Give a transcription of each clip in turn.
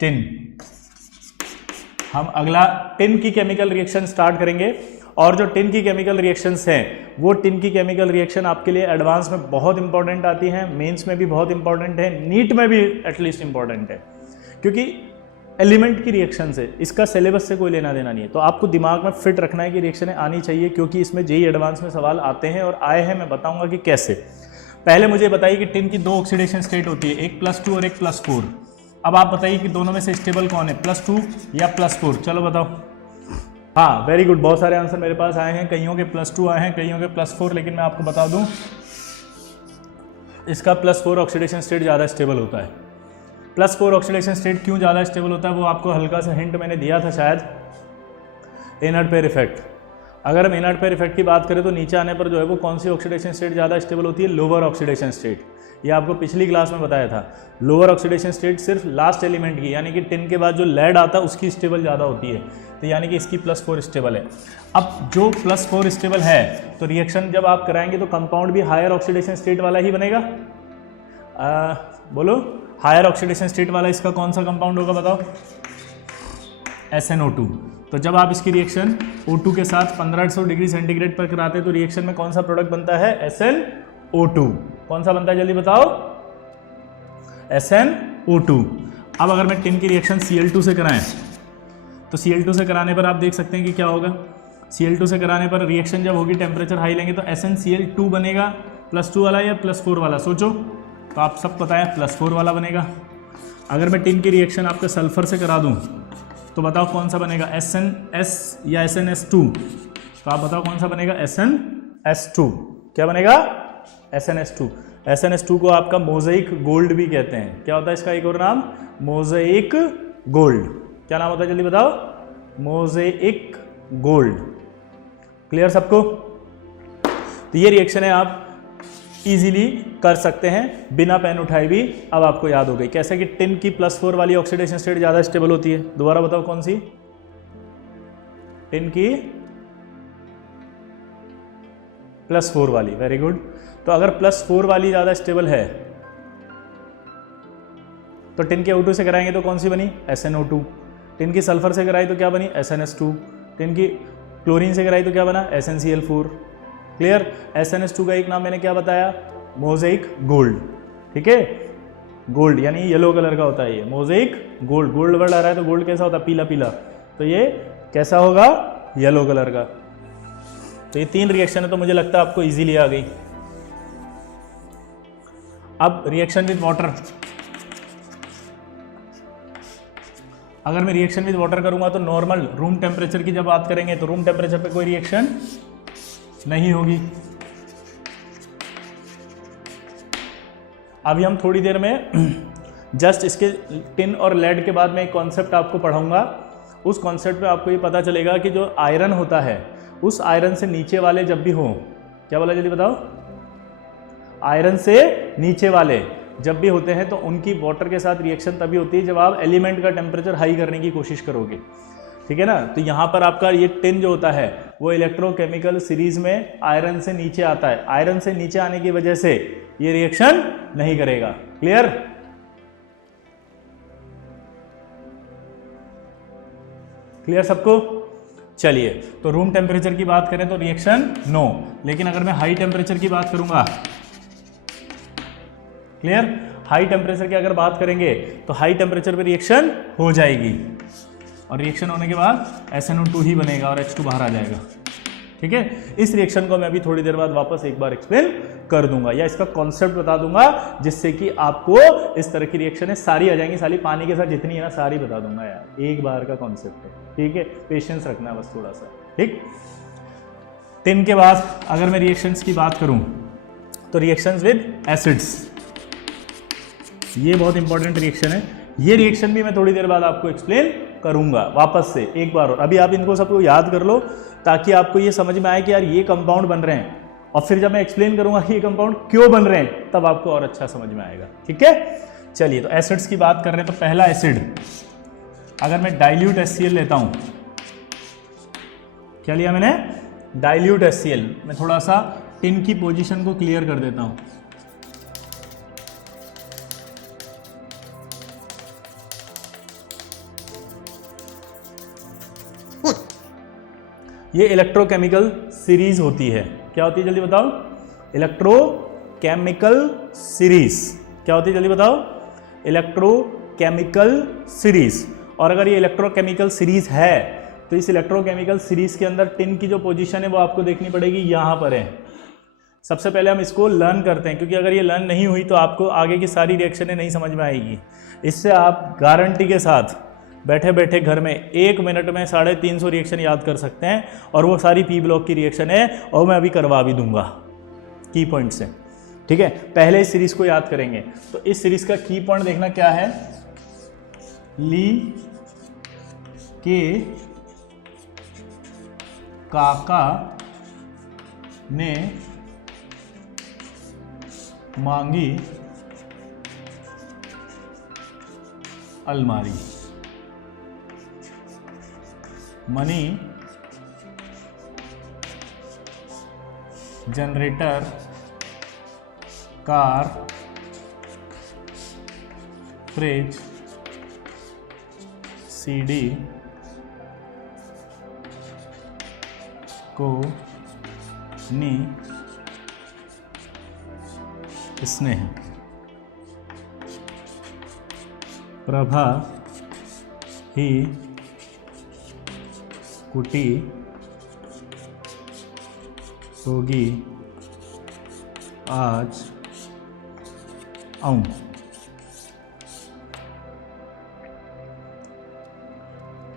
Tin. हम अगला tin की केमिकल रिएक्शन स्टार्ट करेंगे, और जो टिन की केमिकल रिएक्शंस हैं वो टिन की केमिकल रिएक्शन आपके लिए एडवांस में बहुत इंपॉर्टेंट आती हैं, मेंस में भी बहुत इंपॉर्टेंट है, नीट में भी एटलीस्ट इंपॉर्टेंट है, क्योंकि एलिमेंट की रिएक्शन से इसका सिलेबस से कोई लेना देना नहीं है। तो आपको दिमाग में फिट रखना है कि रिएक्शनें आनी चाहिए, क्योंकि इसमें जेईई एडवांस में सवाल आते हैं और आए हैं। मैं बताऊंगा कि कैसे। पहले मुझे बताइए कि टिन की दो ऑक्सीडेशन स्टेट होती है, एक +2 और एक +4। अब आप बताइए कि दोनों में से स्टेबल कौन है, +2 या +4? चलो बताओ। हाँ, वेरी गुड, बहुत सारे आंसर मेरे पास आए हैं, कईयों के +2 आए हैं, कईयों के +4, लेकिन मैं आपको बता दूं इसका +4 ऑक्सीडेशन स्टेट ज़्यादा स्टेबल होता है। +4 ऑक्सीडेशन स्टेट क्यों ज़्यादा स्टेबल होता है वो आपको हल्का सा हिंट मैंने दिया था शायद, एनर्ट पेयर इफेक्ट। अगर हम एनर्ट पेयर इफेक्ट की बात करें तो नीचे आने पर जो है वो कौन सी ऑक्सीडेशन स्टेट ज़्यादा स्टेबल होती है, लोअर ऑक्सीडेशन स्टेट। ये आपको पिछली क्लास में बताया था। लोअर ऑक्सीडेशन स्टेट सिर्फ लास्ट एलिमेंट की, यानी कि टिन के बाद जो लेड आता है उसकी स्टेबल ज़्यादा होती है, तो यानी कि इसकी +4 स्टेबल है। अब जो +4 स्टेबल है तो रिएक्शन जब आप कराएंगे तो कंपाउंड भी हायर ऑक्सीडेशन स्टेट वाला ही बनेगा। बोलो, हायर ऑक्सीडेशन स्टेट वाला इसका कौन सा कंपाउंड होगा बताओ? SnO2। तो जब आप इसकी रिएक्शन O2 के साथ 1500 डिग्री सेंटीग्रेड पर कराते हैं तो रिएक्शन में कौन सा प्रोडक्ट बनता है? SnO2। कौन सा बनता है जल्दी बताओ? SnO2। अब अगर मैं टिन की रिएक्शन Cl2 से कराएं तो Cl2 से कराने पर आप देख सकते हैं कि क्या होगा। Cl2 से कराने पर रिएक्शन जब होगी टेम्परेचर हाई लेंगे तो SnCl2 बनेगा, +2 वाला या +4 वाला? सोचो, तो आप सब पता है +4 वाला बनेगा। अगर मैं टिन की रिएक्शन आपके सल्फर से करा दूं तो बताओ कौन सा बनेगा, SNS या SNS2? तो आप बताओ कौन सा बनेगा? SNS2। क्या बनेगा? SNS2। SNS2 को आपका मोज़ेइक गोल्ड भी कहते हैं। क्या होता है इसका एक और नाम? मोज़ेइक गोल्ड। क्या नाम होता है जल्दी बताओ? मोज़ेइक गोल्ड। क्लियर सबको? तो ये रिएक्शन है, आप इजीली कर सकते हैं बिना पेन उठाए भी। अब आपको याद हो गई कैसे कि टिन की +4 वाली ऑक्सीडेशन स्टेट ज़्यादा स्टेबल होती है। दोबारा बताओ कौन सी? टिन की +4 वाली। Very good. तो अगर +4 वाली ज़्यादा स्टेबल है तो टिन के O2 से कराएंगे तो कौन सी बनी? SnO2। टिन की सल्फर से कराई तो क्या बनी? SNS2। टिन की क्लोरीन से कराई तो क्या बना? SnCl4। क्लियर? SNS2 का एक नाम मैंने क्या बताया? मोज़ेइक गोल्ड। ठीक है, गोल्ड यानी येलो कलर का होता है ये, मोज़ेइक गोल्ड। गोल्ड वर्ड आ रहा है तो गोल्ड कैसा होता है? पीला पीला। तो ये कैसा होगा? येलो कलर का। तो ये 3 रिएक्शन है, तो मुझे लगता है आपको इजीली आ गई। अब रिएक्शन विद वाटर। अगर मैं रिएक्शन विद वाटर करूंगा तो नॉर्मल रूम टेम्परेचर की जब बात करेंगे तो रूम टेम्परेचर पे कोई रिएक्शन नहीं होगी। अभी हम थोड़ी देर में जस्ट इसके टिन और लेड के बाद में एक कॉन्सेप्ट आपको पढ़ाऊंगा। उस कॉन्सेप्ट पे आपको ये पता चलेगा कि जो आयरन होता है उस आयरन से नीचे वाले जब भी हो, क्या बोला जल्दी बताओ? आयरन से नीचे वाले जब भी होते हैं तो उनकी वाटर के साथ रिएक्शन तभी होती है जब आप एलिमेंट का टेम्परेचर हाई करने की कोशिश करोगे। ठीक है ना? तो यहाँ पर आपका ये टिन जो होता है वो इलेक्ट्रोकेमिकल सीरीज में आयरन से नीचे आता है। आयरन से नीचे आने की वजह से ये रिएक्शन नहीं करेगा। क्लियर? क्लियर सबको? चलिए, तो रूम टेम्परेचर की बात करें तो रिएक्शन नो, लेकिन अगर मैं हाई टेम्परेचर की बात करूंगा, क्लियर, हाई टेम्परेचर की अगर बात करेंगे तो हाई टेम्परेचर पे रिएक्शन हो जाएगी और रिएक्शन होने के बाद SnO2 ही बनेगा और H2 बाहर आ जाएगा। ठीक है, इस रिएक्शन को मैं अभी थोड़ी देर बाद वापस एक बार एक्सप्लेन कर दूंगा या इसका कॉन्सेप्ट बता दूंगा, जिससे कि आपको इस तरह की रिएक्शन सारी आ जाएंगी, सारी पानी के साथ जितनी है ना सारी बता दूंगा यार, एक बार का कॉन्सेप्ट है। ठीक है, पेशेंस रखना बस थोड़ा सा। ठीक, टिन के बाद अगर मैं रिएक्शंस की बात करूं तो रिएक्शंस विद एसिड्स, ये बहुत इंपॉर्टेंट रिएक्शन है। ये रिएक्शन भी मैं थोड़ी देर बाद आपको एक्सप्लेन करूंगा वापस से एक बार और। अभी आप इनको सबको याद कर लो ताकि आपको ये समझ में आए कि यार ये कंपाउंड बन रहे हैं, और फिर जब मैं एक्सप्लेन करूंगा कि ये कंपाउंड क्यों बन रहे हैं तब आपको और अच्छा समझ में आएगा। ठीक है, चलिए, तो एसिड्स की बात कर रहे हैं तो पहला एसिड, अगर मैं डाइल्यूट HCl लेता हूं, क्या लिया मैंने? Dilute HCl। मैं थोड़ा सा टिन की पोजीशन को क्लियर कर देता हूं। ये इलेक्ट्रोकेमिकल सीरीज होती है। क्या होती है जल्दी बताओ? Electrochemical series. क्या होती है जल्दी बताओ? Electrochemical series. और अगर ये इलेक्ट्रोकेमिकल सीरीज है तो इस इलेक्ट्रोकेमिकल सीरीज के अंदर टिन की जो पोजीशन है वो आपको देखनी पड़ेगी, यहाँ पर है। सबसे पहले हम इसको लर्न करते हैं, क्योंकि अगर ये लर्न नहीं हुई तो आपको आगे की सारी रिएक्शनें नहीं समझ में आएगी। इससे आप गारंटी के साथ बैठे बैठे घर में 1 मिनट में 350 रिएक्शन याद कर सकते हैं, और वो सारी पी ब्लॉक की रिएक्शन है, और मैं अभी करवा भी दूंगा की पॉइंट से। ठीक है, पहले इस सीरीज को याद करेंगे। तो इस सीरीज का की पॉइंट देखना क्या है, ली के काका ने मांगी अलमारी, money generator car fridge CD को नी स्नेह, प्रभा ही कुटी होगी आज आऊं।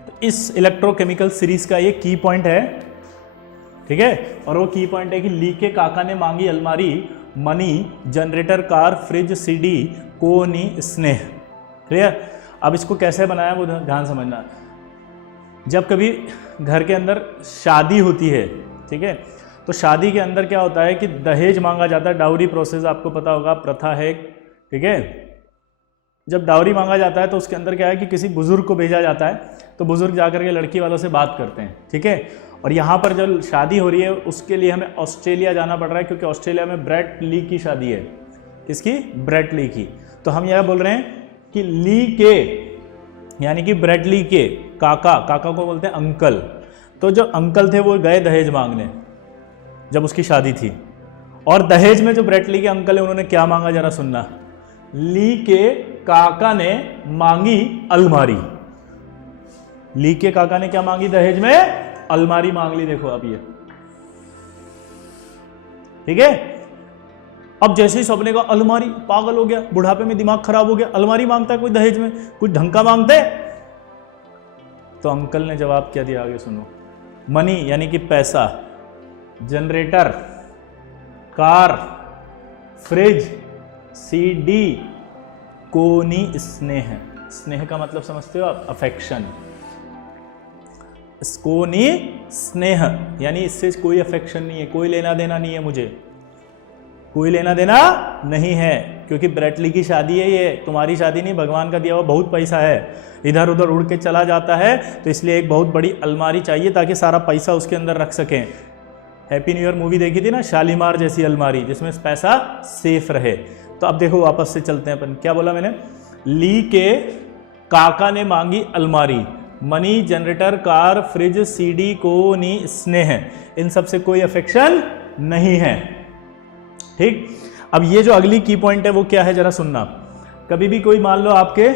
तो इस इलेक्ट्रोकेमिकल सीरीज का ये की पॉइंट है। ठीक है, और वो की पॉइंट है कि ली के काका ने मांगी अलमारी, money generator car fridge CD को नी स्नेह। क्लियर? अब इसको कैसे बनाया वो ध्यान समझना। जब कभी घर के अंदर शादी होती है, ठीक है, तो शादी के अंदर क्या होता है कि दहेज मांगा जाता है। डाउरी प्रोसेस आपको पता होगा, प्रथा है। ठीक है, जब डाउरी मांगा जाता है तो उसके अंदर क्या है कि किसी बुजुर्ग को भेजा जाता है, तो बुजुर्ग जाकर के लड़की वालों से बात करते हैं। ठीक है, और यहाँ पर जब शादी हो रही है उसके लिए हमें ऑस्ट्रेलिया जाना पड़ रहा है, क्योंकि ऑस्ट्रेलिया में ब्रेट ली की शादी है। किसकी? ब्रेट ली की। तो हम यह बोल रहे हैं कि ली के यानी कि ब्रेडली के काका, काका को बोलते हैं अंकल, तो जो अंकल थे वो गए दहेज मांगने जब उसकी शादी थी। और दहेज में जो ब्रेडली के अंकल है उन्होंने क्या मांगा जरा सुनना। ली के काका ने मांगी अलमारी। ली के काका ने क्या मांगी दहेज में? अलमारी मांग ली। देखो अब ये, ठीक है। अब जैसे ही सबने कहा अलमारी, पागल हो गया, बुढ़ापे में दिमाग खराब हो गया, अलमारी मांगता है कोई दहेज में, कुछ ढंग का मांगते। तो अंकल ने जवाब क्या दिया आगे सुनो। मनी यानी कि पैसा, जनरेटर, कार, फ्रिज, सीडी, कोनी स्नेह। स्नेह का मतलब समझते हो आप? अफेक्शन। कोनी स्नेह यानी इससे कोई अफेक्शन नहीं है, कोई लेना देना नहीं है, मुझे कोई लेना देना नहीं है, क्योंकि ब्रेटली की शादी है, ये तुम्हारी शादी नहीं, भगवान का दिया हुआ बहुत पैसा है, इधर उधर उड़ के चला जाता है, तो इसलिए एक बहुत बड़ी अलमारी चाहिए ताकि सारा पैसा उसके अंदर रख सकें। हैप्पी न्यू ईयर मूवी देखी थी ना, शालीमार जैसी अलमारी जिसमें पैसा सेफ रहे। तो अब देखो वापस से चलते हैं अपन, क्या बोला मैंने? ली के काका ने मांगी अलमारी, money, generator, car, fridge, CD, कोनी स्नेह, इन सब से कोई अफेक्शन नहीं है। ठीक, अब ये जो अगली की पॉइंट है वो क्या है जरा सुनना। कभी भी कोई मान लो आपके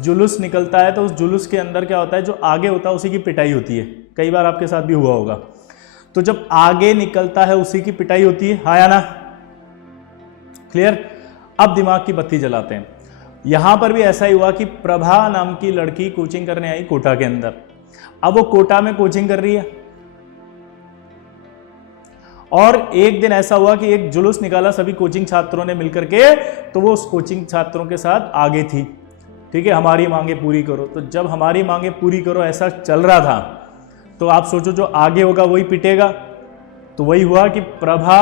जुलूस निकलता है, तो उस जुलूस के अंदर क्या होता है, जो आगे होता है उसी की पिटाई होती है। कई बार आपके साथ भी हुआ होगा। तो जब आगे निकलता है उसी की पिटाई होती है, हाँ या ना? क्लियर? अब दिमाग की बत्ती जलाते हैं। यहां पर भी ऐसा ही हुआ कि प्रभा नाम की लड़की कोचिंग करने आई कोटा के अंदर। अब वो कोटा में कोचिंग कर रही है, और एक दिन ऐसा हुआ कि एक जुलूस निकाला सभी कोचिंग छात्रों ने मिलकर के, तो वो उस कोचिंग छात्रों के साथ आगे थी। ठीक है, हमारी मांगे पूरी करो। तो जब हमारी मांगे पूरी करो ऐसा चल रहा था, तो आप सोचो जो आगे होगा वही पिटेगा। तो वही हुआ कि प्रभा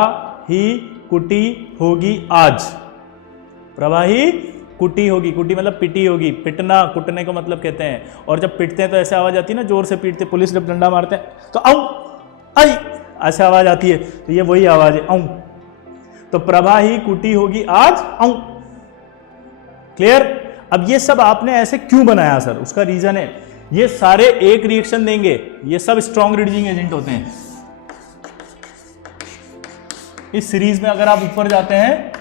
ही कुटी होगी आज। प्रभा ही कुटी होगी, कुटी मतलब पिटी होगी, पिटना, कुटने का मतलब कहते हैं। और जब पिटते हैं तो ऐसे आवाज आती है ना, जोर से पीटते, पुलिस जब डंडा मारते हैं तो आऊ आई ऐसे आवाज आती है, तो ये वही आवाज है, आऊ। तो प्रभा ही कुटी होगी आज आऊ। क्लियर? अब ये सब आपने ऐसे क्यों बनाया सर? उसका रीजन है, ये सारे एक रिएक्शन देंगे, ये सब स्ट्रॉन्ग रिड्यूसिंग एजेंट होते हैं। इस सीरीज में अगर आप ऊपर जाते हैं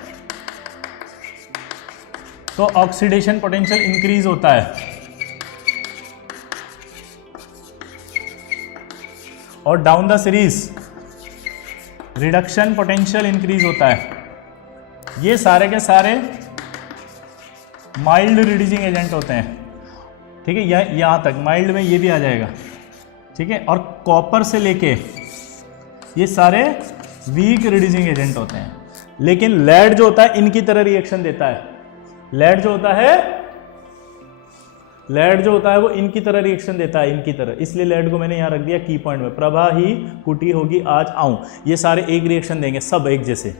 तो ऑक्सीडेशन पोटेंशियल इंक्रीज होता है और down the series reduction potential increase होता है। ये सारे के सारे माइल्ड रिड्यूसिंग एजेंट होते हैं, ठीक है। यहाँ तक माइल्ड में ये भी आ जाएगा, ठीक है। और कॉपर से लेके ये सारे वीक रिड्यूसिंग एजेंट होते हैं। लेकिन लेड जो होता है इनकी तरह रिएक्शन देता है। लेड जो होता है वो इनकी तरह रिएक्शन देता है, इनकी तरह। इसलिए लेड को मैंने यहाँ रख दिया की पॉइंट में। प्रभा ही कुटी होगी आज आऊं, ये सारे एक रिएक्शन देंगे, सब एक जैसे।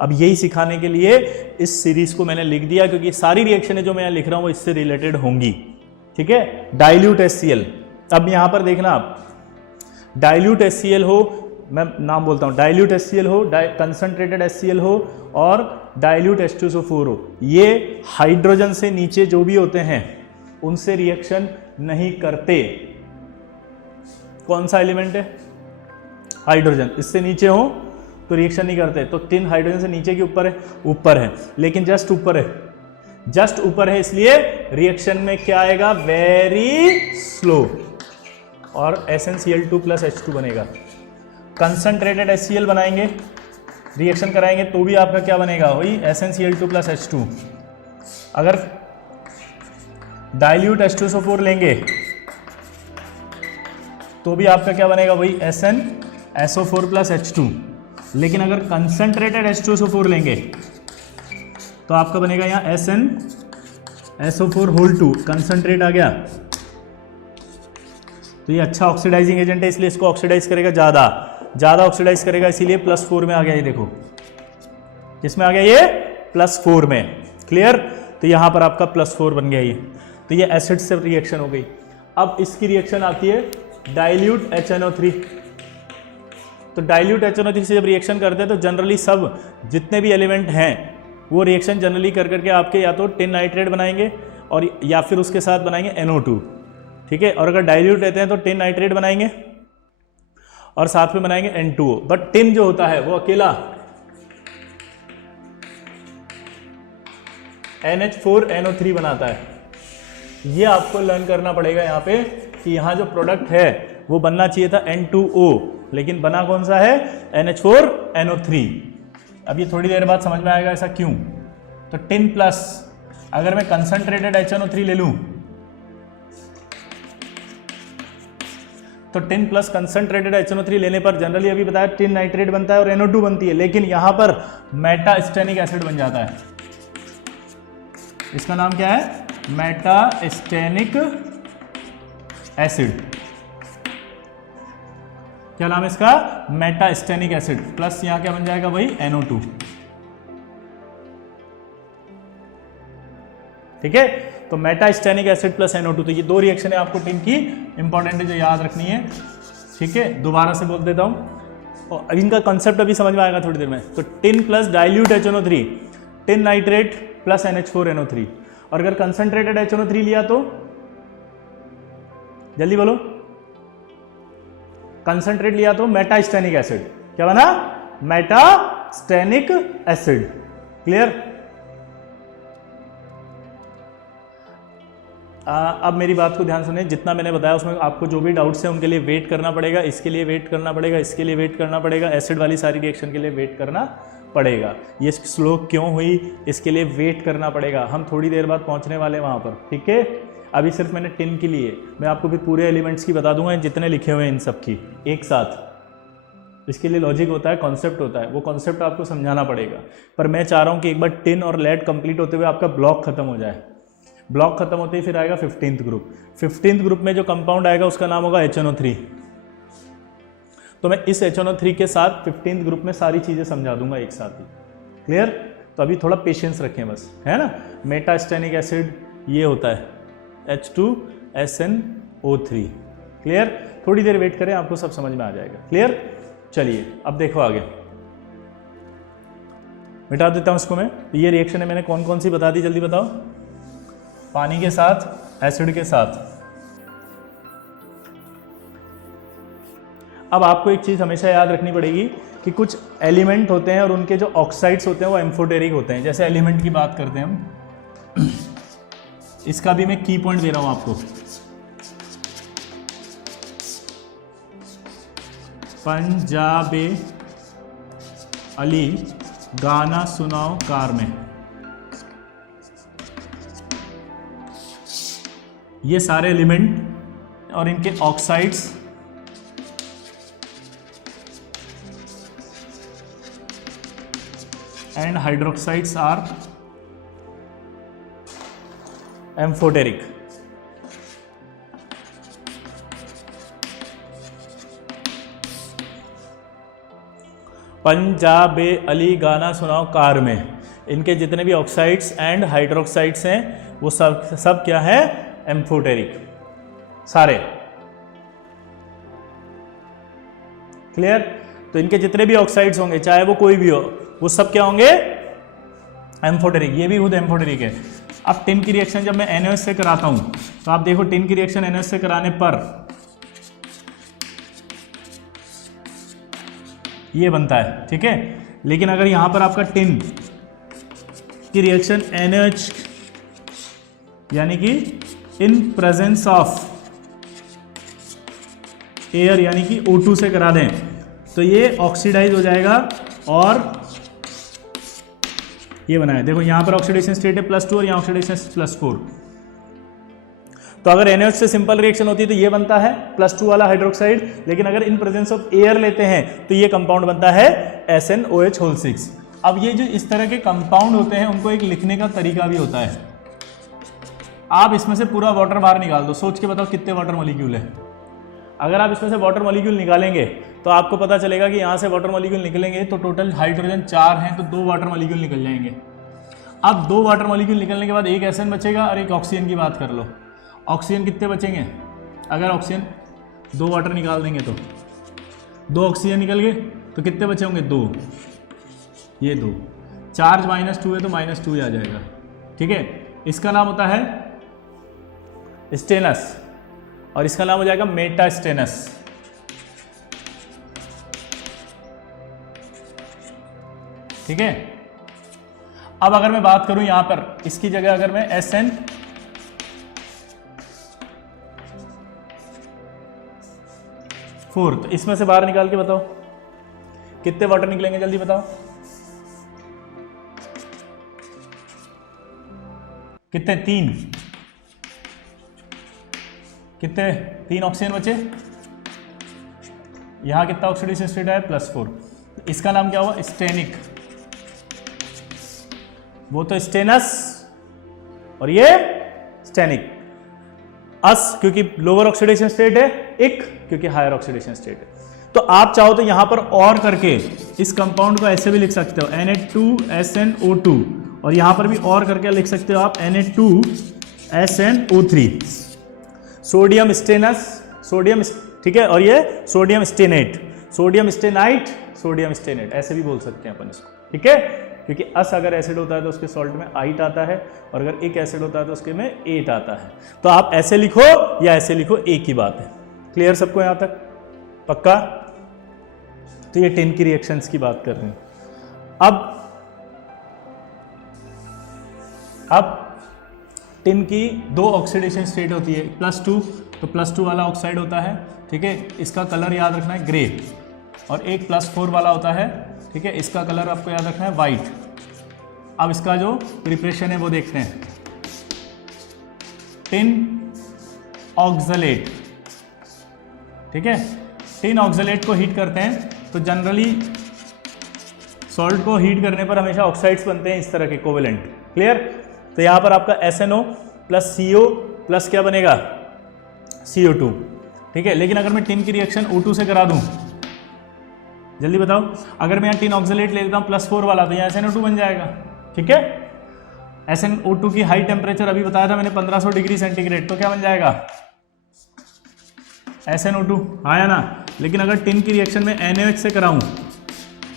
अब यही सिखाने के लिए इस सीरीज को मैंने लिख दिया, क्योंकि सारी रिएक्शनें जो मैं यहाँ लिख रहा हूँ वो इससे रिलेटेड होंगी, ठीक है। डाइल्यूट HCl, अब यहाँ पर देखना आप, डाइल्यूट HCl हो, मैं नाम बोलता हूँ, डाइल्यूट HCl हो, कंसंट्रेटेड HCl हो और डाइल्यूट H2SO4 हो, ये हाइड्रोजन से नीचे जो भी होते हैं उनसे रिएक्शन नहीं करते। कौन सा एलिमेंट है? हाइड्रोजन। इससे नीचे हो तो रिएक्शन नहीं करते। तो tin हाइड्रोजन से नीचे के ऊपर है, ऊपर है, लेकिन जस्ट ऊपर है, जस्ट ऊपर है, इसलिए रिएक्शन में क्या आएगा? वेरी स्लो, और SnCl2 प्लस H2 बनेगा। कंसंट्रेटेड HCl बनाएंगे, रिएक्शन कराएंगे तो भी आपका क्या बनेगा? वही SnCl2 प्लस H2। अगर डाइल्यूट H2SO4 लेंगे तो भी आपका क्या बनेगा? वही SnSO4 प्लस H2। लेकिन अगर कंसंट्रेटेड H2SO4 लेंगे तो आपका बनेगा यहाँ SnSO4 होल 2, कंसंट्रेट आ गया। तो ये अच्छा ऑक्सीडाइजिंग एजेंट है, इसलिए इसको ऑक्सीडाइज करेगा, ज़्यादा ऑक्सीडाइज करेगा, इसीलिए +4 में आ गया। ये देखो किसमें आ गया? ये +4 में। क्लियर? तो यहाँ पर आपका +4 बन गया ये। तो ये एसिड से रिएक्शन हो गई। अब इसकी रिएक्शन आती है डाइल्यूट HNO3। तो डाइल्यूट HNO3 से जब रिएक्शन करते हैं तो जनरली सब जितने भी एलिमेंट हैं वो रिएक्शन जनरली कर करके आपके या तो टिन नाइट्रेट बनाएंगे और या फिर उसके साथ बनाएंगे NO2, ठीक है। और अगर डाइल्यूट रहते हैं तो टिन नाइट्रेट बनाएंगे और साथ में बनाएंगे N2O। बट टिन जो होता है वो अकेला NH4NO3 बनाता है। ये आपको लर्न करना पड़ेगा यहाँ पे कि यहाँ जो प्रोडक्ट है वो बनना चाहिए था N2O, लेकिन बना कौन सा है? NH4NO3। अब ये थोड़ी देर बाद समझ में आएगा ऐसा क्यों। तो टिन प्लस, अगर मैं कंसंट्रेटेड HNO3 ले लूं तो टिन प्लस कंसंट्रेटेड HNO3 लेने पर जनरली अभी बताया टिन नाइट्रेट बनता है और NO2 बनती है, लेकिन यहां पर मेटास्टेनिक एसिड बन जाता है। इसका नाम क्या है? मेटास्टेनिक एसिड। क्या नाम है इसका? मेटास्टेनिक एसिड। प्लस यहां क्या बन जाएगा? वही NO2, ठीक है। तो मेटास्टेनिक एसिड प्लस NO2, तो ये दो रिएक्शन है आपको टिन की इंपॉर्टेंट है जो याद रखनी है, ठीक है। दोबारा से बोल देता हूं और इनका कंसेप्ट अभी समझ में आएगा थोड़ी देर में। तो tin plus dilute HNO3, tin nitrate plus NH4NO3। और अगर कंसंट्रेटेड HNO3 लिया तो जल्दी बोलो, कंसंट्रेट लिया तो मेटास्टेनिक एसिड। क्या बना? मेटास्टेनिक एसिड। क्लियर? अब मेरी बात को ध्यान सुने, जितना मैंने बताया उसमें आपको जो भी डाउट्स हैं उनके लिए वेट करना पड़ेगा, इसके लिए वेट करना पड़ेगा, इसके लिए वेट करना पड़ेगा, एसिड वाली सारी रिएक्शन के लिए वेट करना पड़ेगा। ये स्लो क्यों हुई इसके लिए वेट करना पड़ेगा। हम थोड़ी देर बाद पहुंचने वाले हैं वहाँ पर, ठीक है। अभी सिर्फ मैंने टिन के लिए, मैं आपको भी पूरे एलिमेंट्स की बता दूंगा जितने लिखे हुए हैं इन सब की एक साथ। इसके लिए लॉजिक होता है, कॉन्सेप्ट होता है, वो कॉन्सेप्ट आपको समझाना पड़ेगा। पर मैं चाह रहा हूँ कि एक बार टिन और लेड कंप्लीट होते हुए आपका ब्लॉक खत्म हो जाए। ब्लॉक खत्म होते ही फिर आएगा 15th ग्रुप। 15th ग्रुप में जो कंपाउंड आएगा उसका नाम होगा HNO3। तो मैं इस HNO3 के साथ 15th ग्रुप में सारी चीज़ें समझा दूंगा एक साथ ही। क्लियर? तो अभी थोड़ा पेशेंस रखें बस, है ना। मेटास्टेनिक एसिड ये होता है H2SnO3। क्लियर? थोड़ी देर वेट करें, आपको सब समझ में आ जाएगा। क्लियर? चलिए अब देखो आगे, मिटा देता हूं इसको मैं। ये रिएक्शन है मैंने कौन कौन सी बता दी, जल्दी बताओ। पानी के साथ, एसिड के साथ, अब आपको एक चीज़ हमेशा याद रखनी पड़ेगी कि कुछ एलिमेंट होते हैं और उनके जो ऑक्साइड्स होते हैं वो एम्फोटेरिक होते हैं। जैसे एलिमेंट की बात करते हैं हम, इसका भी मैं की पॉइंट दे रहा हूं आपको। पंजाबे अली गाना सुनाओ कार में, ये सारे एलिमेंट और इनके oxides and hydroxides are amphoteric. पंजाबे अली गाना सुनाओ कार में, इनके जितने भी ऑक्साइड्स एंड हाइड्रोक्साइड्स हैं वो सब क्या है, एम्फोटेरिक सारे। क्लियर? तो इनके जितने भी ऑक्साइड्स होंगे चाहे वो कोई भी हो वो सब क्या होंगे, एम्फोटेरिक। ये भी खुद एम्फोटेरिक है। अब टिन की रिएक्शन जब मैं NaOH से कराता हूं तो आप देखो टिन की रिएक्शन NaOH से कराने पर ये बनता है, ठीक है। लेकिन अगर यहां पर आपका टिन की रिएक्शन NaOH यानी कि इन प्रेजेंस ऑफ एयर यानी कि O2 से करा दें तो ये ऑक्सीडाइज हो जाएगा और ये बनाया। देखो यहां पर ऑक्सीडेशन स्टेट है +2 और यहां ऑक्सीडेशन +4। तो अगर NaOH से सिंपल रिएक्शन होती है तो ये बनता है +2 वाला हाइड्रोक्साइड, लेकिन अगर इन प्रेजेंस ऑफ एयर लेते हैं तो ये कंपाउंड बनता है SnOH6। अब ये जो इस तरह के कंपाउंड होते हैं उनको एक लिखने का तरीका भी होता है। आप इसमें से पूरा वाटर बाहर निकाल दो, सोच के बताओ कितने वाटर मॉलिक्यूल है। अगर आप इसमें से वाटर मॉलिक्यूल निकालेंगे तो आपको पता चलेगा कि यहाँ से वाटर मॉलिक्यूल निकलेंगे तो टोटल हाइड्रोजन 4 हैं तो 2 वाटर मॉलिक्यूल निकल जाएंगे। अब 2 वाटर मॉलिक्यूल निकलने के बाद एक SN बचेगा और एक ऑक्सीजन की बात कर लो। ऑक्सीजन कितने बचेंगे? अगर ऑक्सीजन 2 वाटर निकाल देंगे तो 2 ऑक्सीजन निकल गए तो कितने बचे होंगे? 2। ये 2 चार्ज -2 है तो -2 ही आ जाएगा, ठीक है। इसका नाम होता है स्टेनस और इसका नाम हो जाएगा मेटास्टेनस। ठीक है। अब अगर मैं बात करूं यहां पर इसकी जगह अगर मैं SN4 तो इसमें से बाहर निकाल के बताओ कितने वाटर निकलेंगे, जल्दी बताओ कितने? 3। कितने? 3 ऑक्सीजन बचे। यहां कितना ऑक्सीडेशन स्टेट है? +4। इसका नाम क्या हुआ? स्टेनिक। वो तो स्टेनस और ये स्टेनिक। अस क्योंकि लोअर ऑक्सीडेशन स्टेट है, इक क्योंकि हायर ऑक्सीडेशन स्टेट है। तो आप चाहो तो यहां पर और करके इस कंपाउंड को ऐसे भी लिख सकते हो Na2SnO2 और यहां पर भी और करके लिख सकते हो आप Na2SnO3। सोडियम स्टेनस, सोडियम, ठीक है। और ये sodium stannate, sodium स्टेनाइट, sodium stannate ऐसे भी बोल सकते हैं अपन इसको, ठीक है। क्योंकि अस अगर एसिड होता है तो उसके सॉल्ट में आइट आता है और अगर एक एसिड होता है तो उसके में एट आता है। तो आप ऐसे लिखो या ऐसे लिखो, एक ही बात है। क्लियर सबको यहां तक? पक्का? तो ये टिन की रिएक्शंस की बात कर रहे हैं। अब टिन की 2 ऑक्सीडेशन स्टेट होती है, +2 तो +2 वाला ऑक्साइड होता है, ठीक है। इसका कलर याद रखना है ग्रे, और एक +4 वाला होता है, ठीक है। इसका कलर आपको याद रखना है वाइट। अब इसका जो प्रिपरेशन है वो देखते हैं। टिन ऑक्सलेट, ठीक है। टिन ऑक्सलेट को हीट करते हैं तो जनरली सॉल्ट को हीट करने पर हमेशा ऑक्साइड्स बनते हैं इस तरह के कोवेलेंट। क्लियर? तो यहां पर आपका SNO + CO प्लस क्या बनेगा? CO2, ठीक है। लेकिन अगर मैं टिन की रिएक्शन O2 से करा दूं, जल्दी बताओ, अगर मैं यहाँ टिन ऑक्सलेट ले लेता हूँ +4 वाला तो यहाँ SNO2 बन जाएगा, ठीक है। SNO2 की हाई टेम्परेचर अभी बताया था मैंने 1500 डिग्री सेंटीग्रेड, तो क्या बन जाएगा? SNO2 आया ना। लेकिन अगर टिन की रिएक्शन में NaOH से कराऊं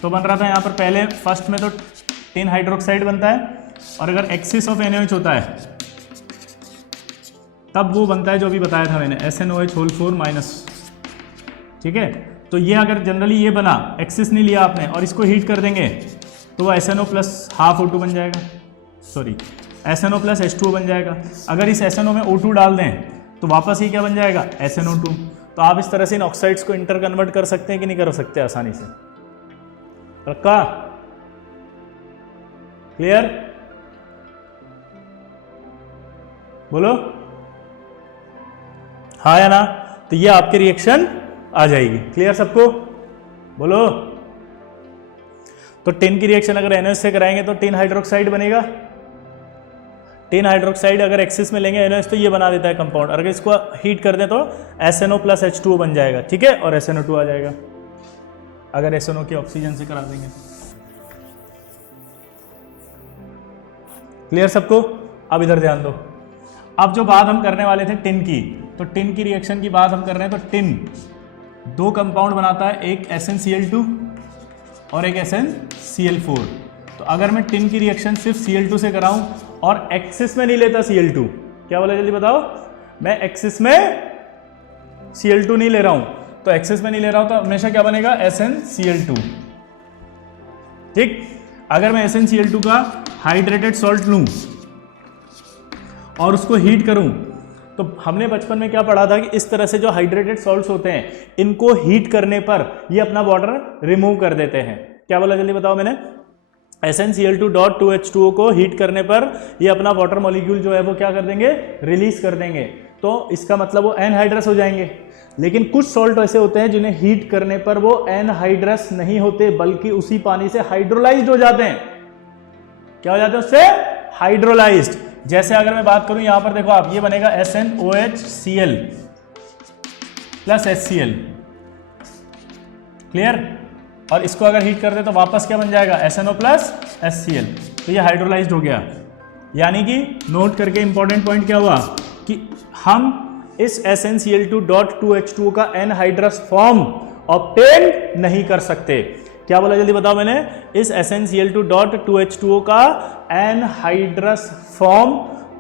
तो बन रहा था यहाँ पर पहले फर्स्ट में तो टिन हाइड्रोक्साइड बनता है और अगर एक्सिस ऑफ NaOH होता है तब वो बनता है जो अभी बताया था मैंने SnOH4-, ठीक है। तो ये अगर जनरली ये बना, एक्सिस नहीं लिया आपने और इसको हीट कर देंगे तो वो SNO प्लस हाफ O2 बन जाएगा, सॉरी SNO प्लस H2O बन जाएगा। अगर इस SNO में O2 डाल दें तो वापस ये क्या बन जाएगा, SNO2। तो आप इस तरह से इन ऑक्साइड्स को इंटर कन्वर्ट कर सकते हैं कि नहीं कर सकते आसानी से। रखा, क्लियर, बोलो हाँ या ना। तो ये आपके रिएक्शन आ जाएगी। क्लियर सबको, बोलो। तो टिन की रिएक्शन अगर NaOH से कराएंगे तो टिन हाइड्रोक्साइड बनेगा। टिन हाइड्रोक्साइड अगर एक्सिस में लेंगे NaOH तो ये बना देता है कंपाउंड। अगर इसको हीट कर दें तो SNO प्लस H2O बन जाएगा, ठीक है, और SNO2 आ जाएगा अगर SNO की ऑक्सीजन से करा देंगे। क्लियर सबको। अब इधर ध्यान दो। अब जो बात हम करने वाले थे टिन की, तो टिन की रिएक्शन की बात हम कर रहे हैं। तो टिन दो कंपाउंड बनाता है, एक SnCl2 और एक SnCl4। तो अगर मैं टिन की रिएक्शन सिर्फ Cl2 से कराऊं और एक्सिस में नहीं लेता Cl2, क्या बोला जल्दी बताओ, मैं एक्सिस में Cl2 नहीं ले रहा हूं, तो एक्सिस में नहीं ले रहा हूं तो हमेशा क्या बनेगा, SnCl2। ठीक, अगर मैं SnCl2 का हाइड्रेटेड सॉल्ट लूं और उसको हीट करूं, तो हमने बचपन में क्या पढ़ा था कि इस तरह से जो हाइड्रेटेड सॉल्ट्स होते हैं इनको हीट करने पर ये अपना वाटर रिमूव कर देते हैं। क्या बोला जल्दी बताओ मैंने, SnCl2.2H2O को हीट करने पर ये अपना वाटर मॉलिक्यूल जो है वो क्या कर देंगे, रिलीज कर देंगे। तो इसका मतलब वो एनहाइड्रस हो जाएंगे। लेकिन कुछ सॉल्ट ऐसे होते हैं जिन्हें हीट करने पर वो एनहाइड्रस नहीं होते, बल्कि उसी पानी से हाइड्रोलाइज्ड हो जाते हैं। क्या हो जाते हैं उससे, हाइड्रोलाइज्ड। जैसे अगर मैं बात करूं यहां पर देखो आप, ये बनेगा SnOHCl प्लस HCl, क्लियर, और इसको अगर हीट कर दे तो वापस क्या बन जाएगा, SNO प्लस HCl। तो ये हाइड्रोलाइज्ड हो गया। यानी कि नोट करके इंपॉर्टेंट पॉइंट क्या हुआ कि हम इस SnCl2.2H2O का एनहाइड्रस फॉर्म ऑब्टेन नहीं कर सकते। क्या बोला जल्दी बताओ मैंने, इस SnCl2.2H2O का एनहाइड्रस फॉर्म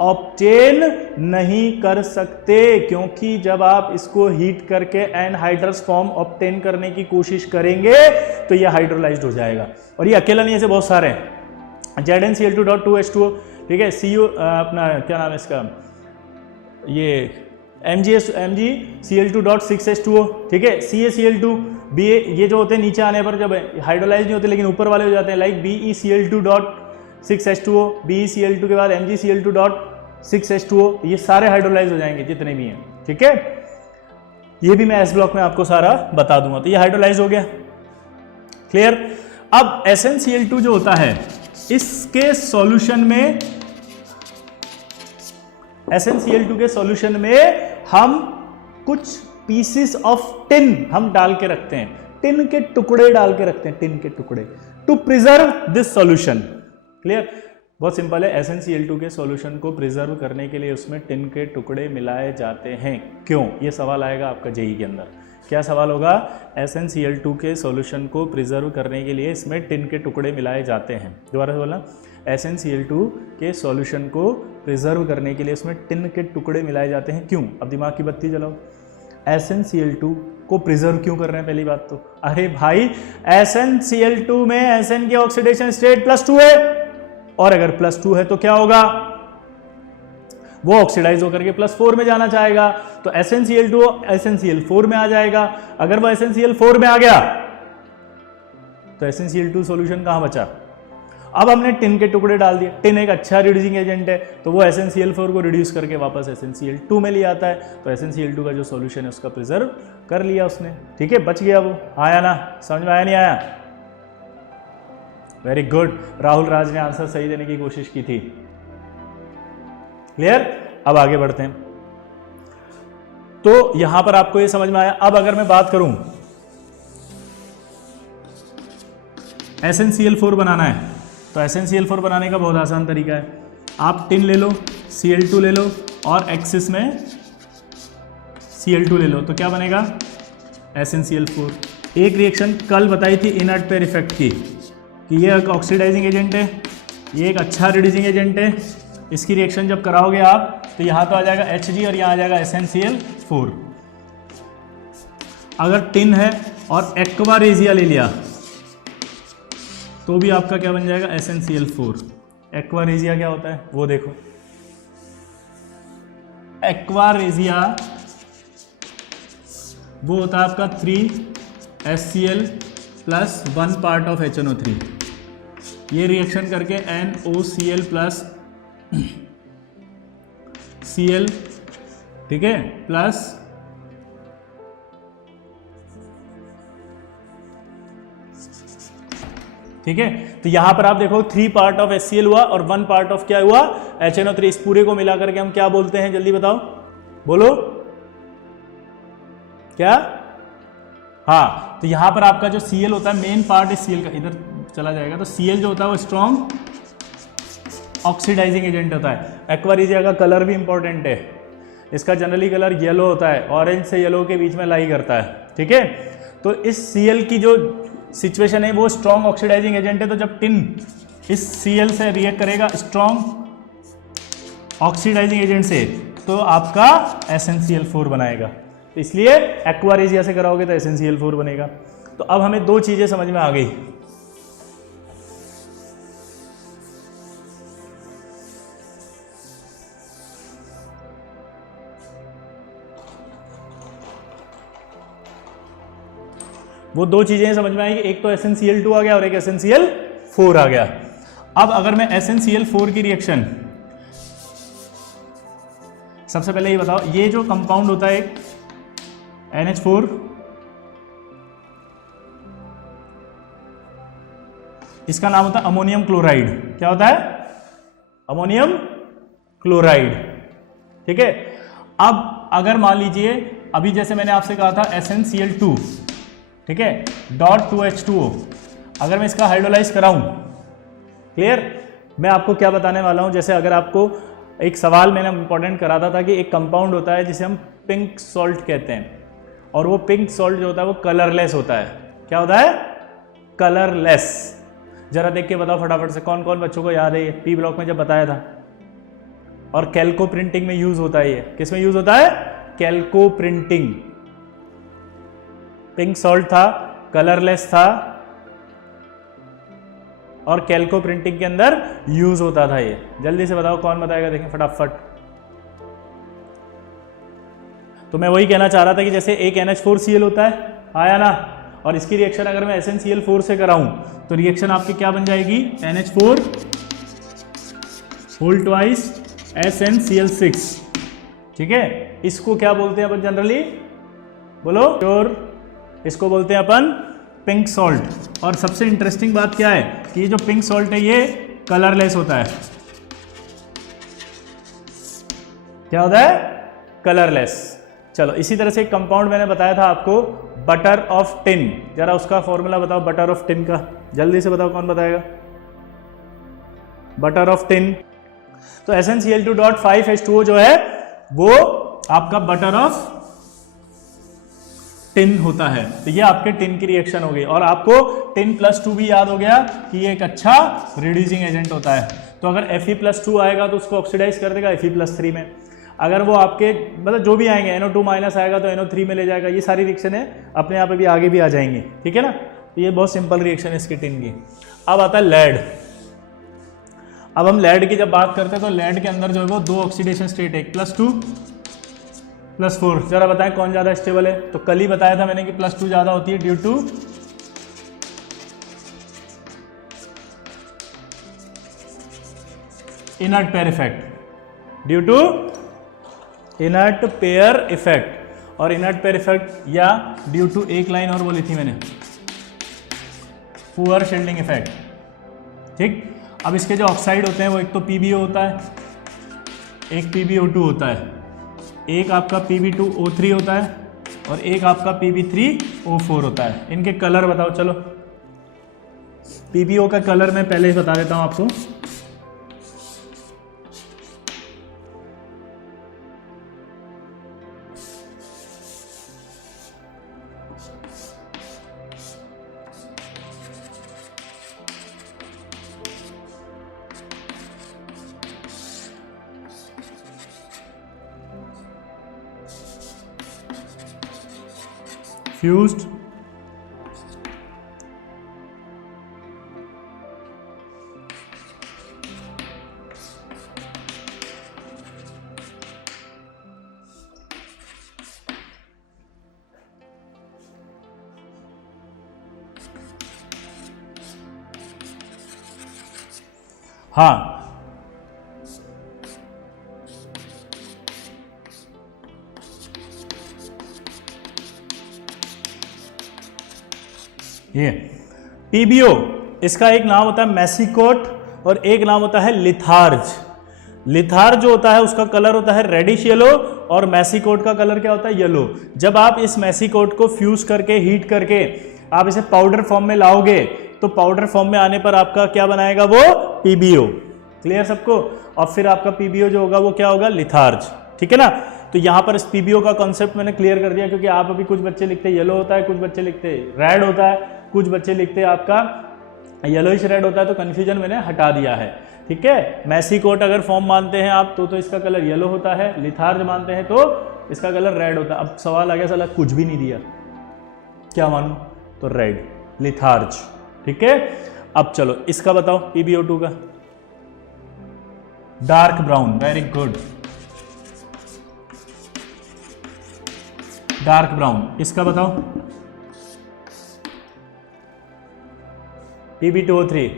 ऑब्टेन नहीं कर सकते, क्योंकि जब आप इसको हीट करके एनहाइड्रस फॉर्म ऑब्टेन करने की कोशिश करेंगे तो ये हाइड्रोलाइज्ड हो जाएगा। और ये अकेला नहीं, ऐसे बहुत सारे हैं। ZnCl2.2H2O, ठीक है, Cu अपना क्या नाम है इसका, ये MgCl2.6H2O, ठीक है, CaCl2, ये जो होते हैं नीचे आने पर जब हाइड्रोलाइज नहीं होते लेकिन ऊपर वाले हो जाते हैं, लाइक BeCl2.6H2O, BeCl2 के बाद MgCl2.6H2O, ये सारे हाइड्रोलाइज हो जाएंगे जितने भी हैं, ठीक है। ये भी मैं एस ब्लॉक में आपको सारा बता दूंगा। तो ये हाइड्रोलाइज हो गया, क्लियर। अब SnCl2 जो होता है इसके सॉल्यूशन में, SnCl2 के सॉल्यूशन में हम कुछ पीसेस ऑफ टिन हम डाल के रखते हैं, टिन के टुकड़े डाल के रखते हैं, टिन के टुकड़े, to preserve this solution. Clear, बहुत सिंपल है। SnCl2 के सॉल्यूशन को प्रिजर्व करने के लिए उसमें टिन के टुकड़े मिलाए जाते हैं। क्यों, ये सवाल आएगा आपका जेईई के अंदर। क्या सवाल होगा, SnCl2 के सॉल्यूशन को प्रिजर्व करने के लिए इसमें टिन के टुकड़े मिलाए जाते हैं। दोबारा से बोलना, SnCl2 के सॉल्यूशन को प्रिजर्व करने के लिए उसमें टिन के टुकड़े मिलाए जाते हैं। क्यों, अब दिमाग की बत्ती जलाओ। SnCl2 को प्रिजर्व क्यों कर रहे हैं, पहली बात तो, अरे भाई SnCl2 में Sn की ऑक्सीडेशन स्टेट +2 है, और अगर +2 है तो क्या होगा, वो ऑक्सीडाइज होकर के +4 में जाना चाहेगा। तो SnCl2 SnCl4 में आ जाएगा। अगर वो SnCl4 में आ गया तो SnCl2 सॉल्यूशन कहां बचा। अब हमने टिन के टुकड़े डाल दिए, टिन एक अच्छा रिड्यूसिंग एजेंट है, तो वो SnCl4 को रिड्यूस करके वापस SnCl2 में ले आता है। तो SnCl2 का जो सॉल्यूशन है उसका प्रिजर्व कर लिया उसने, ठीक है, बच गया वो। आया ना, समझ में आया नहीं आया, वेरी गुड। राहुल राज ने आंसर सही देने की कोशिश की थी, क्लियर। अब आगे बढ़ते हैं। तो यहां पर आपको ये समझ में आया। अब अगर मैं बात करूं, SnCl4 बनाना है, तो SnCl4 बनाने का बहुत आसान तरीका है। आप टिन ले लो, Cl2 ले लो और एक्सिस में Cl2 ले लो, तो क्या बनेगा, SnCl4। एक रिएक्शन कल बताई थी इनर्ट पेयर इफेक्ट की, कि ये एक ऑक्सीडाइजिंग एजेंट है, ये एक अच्छा रिड्यूसिंग एजेंट है। इसकी रिएक्शन जब कराओगे आप तो यहाँ तो आ जाएगा Hg और यहाँ आ जाएगा SnCl4। अगर टिन है और एक्वारेजिया ले लिया तो भी आपका क्या बन जाएगा, SnCl4। एक्वारेजिया क्या होता है वो देखो, एक्वारेजिया वो होता है आपका 3HCl plus 1 part of HNO3। ये रिएक्शन करके NOCl प्लस Cl, ठीक है, प्लस ठीक है। तो यहां पर आप देखो 3 पार्ट ऑफ HCl हुआ और 1 पार्ट ऑफ क्या हुआ, HNO3। इस पूरे को मिला करके हम क्या बोलते हैं, जल्दी बताओ, बोलो क्या। हाँ, तो यहां पर आपका जो Cl होता है, मेन पार्ट है Cl का, इधर चला जाएगा, तो Cl जो होता है वो स्ट्रॉन्ग ऑक्सीडाइजिंग एजेंट होता है। एक्वारेजिया का कलर भी इंपॉर्टेंट है, इसका जनरली कलर येलो होता है, ऑरेंज से येलो के बीच में लाई करता है, ठीक है। तो इस Cl की जो सिचुएशन है वो स्ट्रॉन्ग ऑक्सीडाइजिंग एजेंट है, तो जब टिन इस Cl से रिएक्ट करेगा स्ट्रॉन्ग ऑक्सीडाइजिंग एजेंट से, तो आपका SnCl4 बनाएगा। तो इसलिए एक्वारेजिया से कराओगे तो SnCl4 बनेगा। तो अब हमें दो चीजें समझ में आ गई। वो दो चीजें समझ में आएगी, एक तो SnCl2 आ गया और एक SnCl4 आ गया। अब अगर मैं SnCl4 की रिएक्शन, सबसे पहले ये बताओ, ये जो कंपाउंड होता है एक NH4, इसका नाम होता है अमोनियम क्लोराइड। क्या होता है, अमोनियम क्लोराइड, ठीक है। अब अगर मान लीजिए अभी जैसे मैंने आपसे कहा था SnCl2, ठीक है, डॉट 2H2O, अगर मैं इसका हाइड्रोलाइज कराऊं, क्लियर, मैं आपको क्या बताने वाला हूं, जैसे अगर आपको एक सवाल मैंने इंपॉर्टेंट कराता था कि एक कंपाउंड होता है जिसे हम पिंक सॉल्ट कहते हैं, और वो पिंक सॉल्ट जो होता है वो कलरलेस होता है। क्या होता है, कलरलेस। जरा देख के बताओ फटाफट से, कौन कौन बच्चों को याद है ये, पी ब्लॉक में जब बताया था। और कैल्को प्रिंटिंग में यूज होता है ये, किस में यूज होता है, कैल्को प्रिंटिंग। पिंक सॉल्ट था, कलरलेस था, और कैल्को प्रिंटिंग के अंदर यूज होता था ये। जल्दी से बताओ कौन बताएगा, देखें फटाफट। तो मैं वही कहना चाह रहा था कि जैसे एक NH4Cl होता है, आया ना, और इसकी रिएक्शन अगर मैं SnCl4 से कराऊं तो रिएक्शन आपकी क्या बन जाएगी, NH4 होल ट्वाइस SnCl6, ठीक है। इसको क्या बोलते हैं अपन जनरली, बोलो श्योर, इसको बोलते हैं अपन पिंक सॉल्ट। और सबसे इंटरेस्टिंग बात क्या है कि ये जो पिंक सॉल्ट है ये कलरलेस होता है। क्या होता है, कलरलेस। चलो, इसी तरह से एक कंपाउंड मैंने बताया था आपको, बटर ऑफ टिन। जरा उसका फॉर्मूला बताओ बटर ऑफ टिन का, जल्दी से बताओ कौन बताएगा, बटर ऑफ टिन। तो SnCl2.5H2O जो है वो आपका बटर ऑफ टिन होता है। तो ये आपके टिन की रिएक्शन हो गई, और आपको टिन +2 भी याद हो गया कि ये एक अच्छा रिड्यूसिंग एजेंट होता है। तो अगर Fe+2 आएगा तो उसको ऑक्सीडाइज कर देगा Fe+3 में। अगर वो आपके मतलब जो भी आएंगे, NO2- आएगा तो NO3 में ले जाएगा। ये सारी रिएक्शन है अपने आप भी आगे भी आ जाएंगे, ठीक है ना। तो ये बहुत सिंपल रिएक्शन है इसकी टिन की। अब आता है लेड। अब हम लेड की जब बात करते हैं तो लेड के अंदर जो है वो दो ऑक्सीडेशन स्टेट है, +2 +4। जरा बताएं कौन ज़्यादा स्टेबल है। तो कल ही बताया था मैंने कि +2 ज़्यादा होती है due to inert pair effect, due to inert pair effect. और इनर्ट पेयर इफेक्ट या ड्यू टू, एक लाइन और बोली थी मैंने, पुअर शील्डिंग इफेक्ट, ठीक। अब इसके जो ऑक्साइड होते हैं वो एक तो PbO होता है, एक PbO2 होता है, एक आपका Pb2O3 होता है, और एक आपका Pb3O4 होता है। इनके कलर बताओ। चलो, PbO का कलर मैं पहले ही बता देता हूं आपको। फ्यूज्ड हाँ, ये पीबीओ, इसका एक नाम होता है मैसिकोट और एक नाम होता है लिथार्ज। लिथार्ज जो होता है उसका कलर होता है रेडिश येलो और मैसिकोट का कलर क्या होता है? येलो। जब आप इस मैसिकोट को फ्यूज करके हीट करके आप इसे पाउडर फॉर्म में लाओगे तो पाउडर फॉर्म में आने पर आपका क्या बनाएगा? वो पीबीओ। क्लियर सबको? और फिर आपका पीबीओ जो होगा वो क्या होगा? लिथार्ज। ठीक है ना? तो यहाँ पर इस पीबीओ का कॉन्सेप्ट मैंने क्लियर कर दिया, क्योंकि आप अभी कुछ बच्चे लिखते हैं येलो होता है, कुछ बच्चे लिखते हैं रेड होता है, कुछ बच्चे लिखते हैं आपका येलोइश रेड होता है, तो कन्फ्यूजन मैंने हटा दिया है। ठीक है? मैसिकोट अगर फॉर्म मानते हैं आप तो इसका कलर येलो होता है, लिथार्ज मानते हैं तो इसका कलर रेड होता है। अब सवाल आ गया, साला कुछ भी नहीं दिया, क्या मानूं? तो रेड, लिथार्ज। ठीक है? अब चलो इसका बताओ, PbO2 का dark brown. Very good, dark brown. इसका बताओ Pb2O3,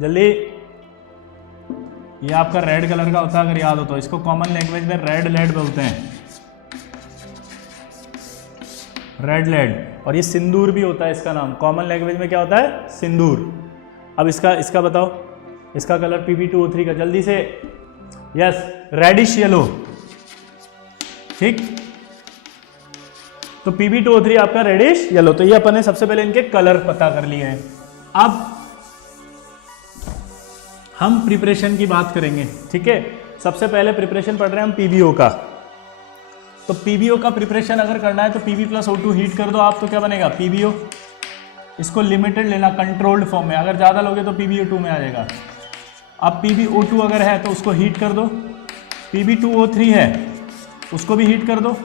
जल्दी। ये आपका रेड कलर का होता है अगर याद हो तो, इसको कॉमन लैंग्वेज में रेड लेड बोलते हैं, रेड लेड। और ये सिंदूर भी होता है इसका नाम, कॉमन लैंग्वेज में क्या होता है? सिंदूर। अब इसका बताओ, इसका कलर Pb2O3 का, जल्दी से। Yes, reddish yellow. ठीक, तो Pb2O3 आपका रेडिश येलो। तो ये अपन ने सबसे पहले इनके कलर पता कर लिए हैं। अब हम प्रिपरेशन की बात करेंगे। ठीक है? सबसे पहले प्रिपरेशन पढ़ रहे हैं हम PbO का। तो PbO का प्रिपरेशन अगर करना है तो Pb+O2 हीट कर दो आप, तो क्या बनेगा? PbO। इसको लिमिटेड लेना, कंट्रोल्ड फॉर्म में। अगर ज़्यादा लोगे तो PbO2 में आ जाएगा। अब PbO2 अगर है तो उसको हीट कर दो। Pb2O3 है उसको भी हीट कर दो।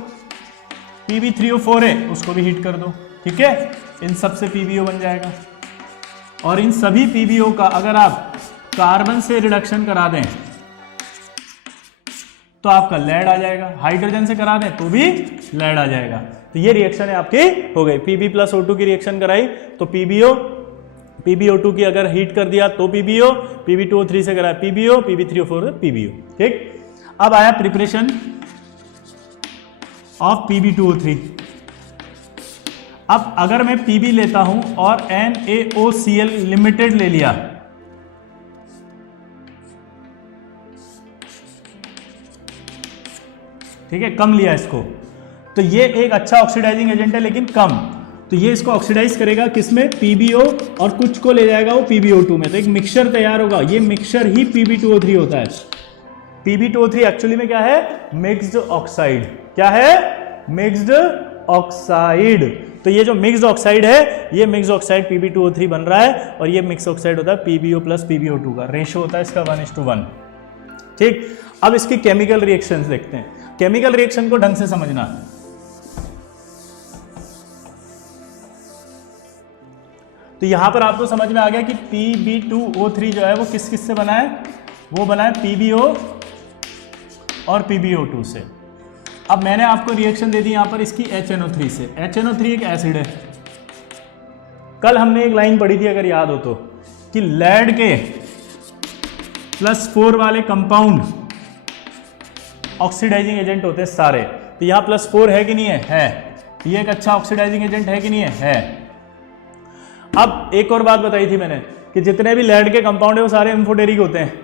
Pb3O4 है उसको भी हीट कर दो। ठीक है? इन सब से PbO बन जाएगा। और इन सभी PbO का अगर आप कार्बन से रिडक्शन करा दें तो आपका लेड आ जाएगा, हाइड्रोजन से करा दें तो भी लेड आ जाएगा। तो ये रिएक्शन है आपकी हो गई। Pb+O2 की रिएक्शन कराई तो PbO, PbO2 की अगर हीट कर दिया तो PbO, Pb2O3 से कराया PbO, Pb3O4 से PbO। ठीक, अब आया प्रिपरेशन ऑफ Pb2O3। अब अगर मैं Pb लेता हूं और NaOCl लिमिटेड ले लिया, ठीक है, कम लिया इसको, तो ये एक अच्छा ऑक्सीडाइजिंग एजेंट है लेकिन कम। तो ये इसको ऑक्सीडाइज करेगा किसमें? PbO, और कुछ को ले जाएगा वो PbO2 में। तो एक मिक्सचर तैयार होगा, ये मिक्सचर ही Pb2O3 होता है। Pb2O3 एक्चुअली में क्या है? Mixed oxide. क्या है? Mixed oxide. तो ये जो मिक्स्ड ऑक्साइड है, ये मिक्स्ड ऑक्साइड Pb2O3 बन रहा है, और ये मिक्स ऑक्साइड होता है PbO प्लस PbO2 का। रेशो होता है इसका 1:1। ठीक, अब इसकी केमिकल रिएक्शंस देखते हैं। केमिकल रिएक्शन को ढंग से समझना। तो यहां पर आपको समझ में आ गया कि Pb2O3 जो है वो किस किस से बना है? वो बना है PbO और PbO2 से। अब मैंने आपको रिएक्शन दे दी यहां पर इसकी HNO3 से। HNO3 एक एसिड है। कल हमने एक लाइन पढ़ी थी अगर याद हो तो, कि लेड के +4 वाले कंपाउंड ऑक्सीडाइजिंग एजेंट होते हैं सारे। तो यहां +4 है कि नहीं है? है। ये एक अच्छा ऑक्सीडाइजिंग एजेंट है कि नहीं है? है। अब एक और बात बताई थी मैंने कि जितने भी लेड के कंपाउंड है वो सारे एम्फोटेरिक होते हैं।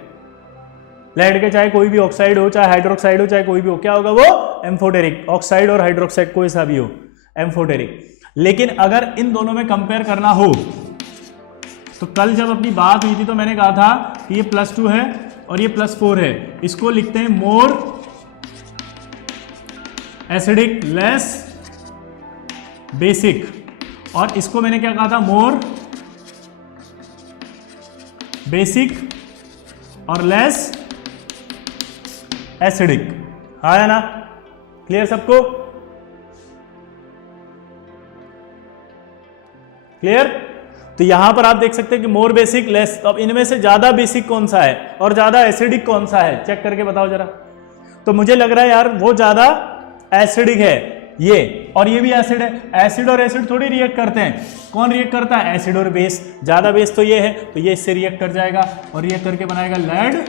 लेड के चाहे कोई भी ऑक्साइड हो, चाहे हाइड्रोक्साइड हो, चाहे कोई भी हो, क्या होगा? वो एम्फोटेरिक। ऑक्साइड और हाइड्रोक्साइड कोई सा भी हो, एम्फोटेरिक। लेकिन अगर इन दोनों में कंपेयर करना हो तो कल जब अपनी बात हुई थी तो मैंने कहा था कि ये +2 है और ये +4 है। इसको लिखते हैं मोर एसिडिक लेस बेसिक, और इसको मैंने क्या कहा था? मोर बेसिक और लेस एसिडिक। आया ना? क्लियर सबको? क्लियर? तो यहां पर आप देख सकते हैं कि मोर बेसिक लेस। अब इनमें से ज्यादा बेसिक कौन सा है और ज्यादा एसिडिक कौन सा है? चेक करके बताओ जरा। तो मुझे लग रहा है यार वो ज्यादा एसिडिक है, ये, और ये भी एसिड है। एसिड और एसिड थोड़ी रिएक्ट करते हैं, कौन रिएक्ट करता है? एसिड और बेस। ज़्यादा बेस तो ये है, तो ये इससे रिएक्ट कर जाएगा और रिएक्ट करके बनाएगा लेड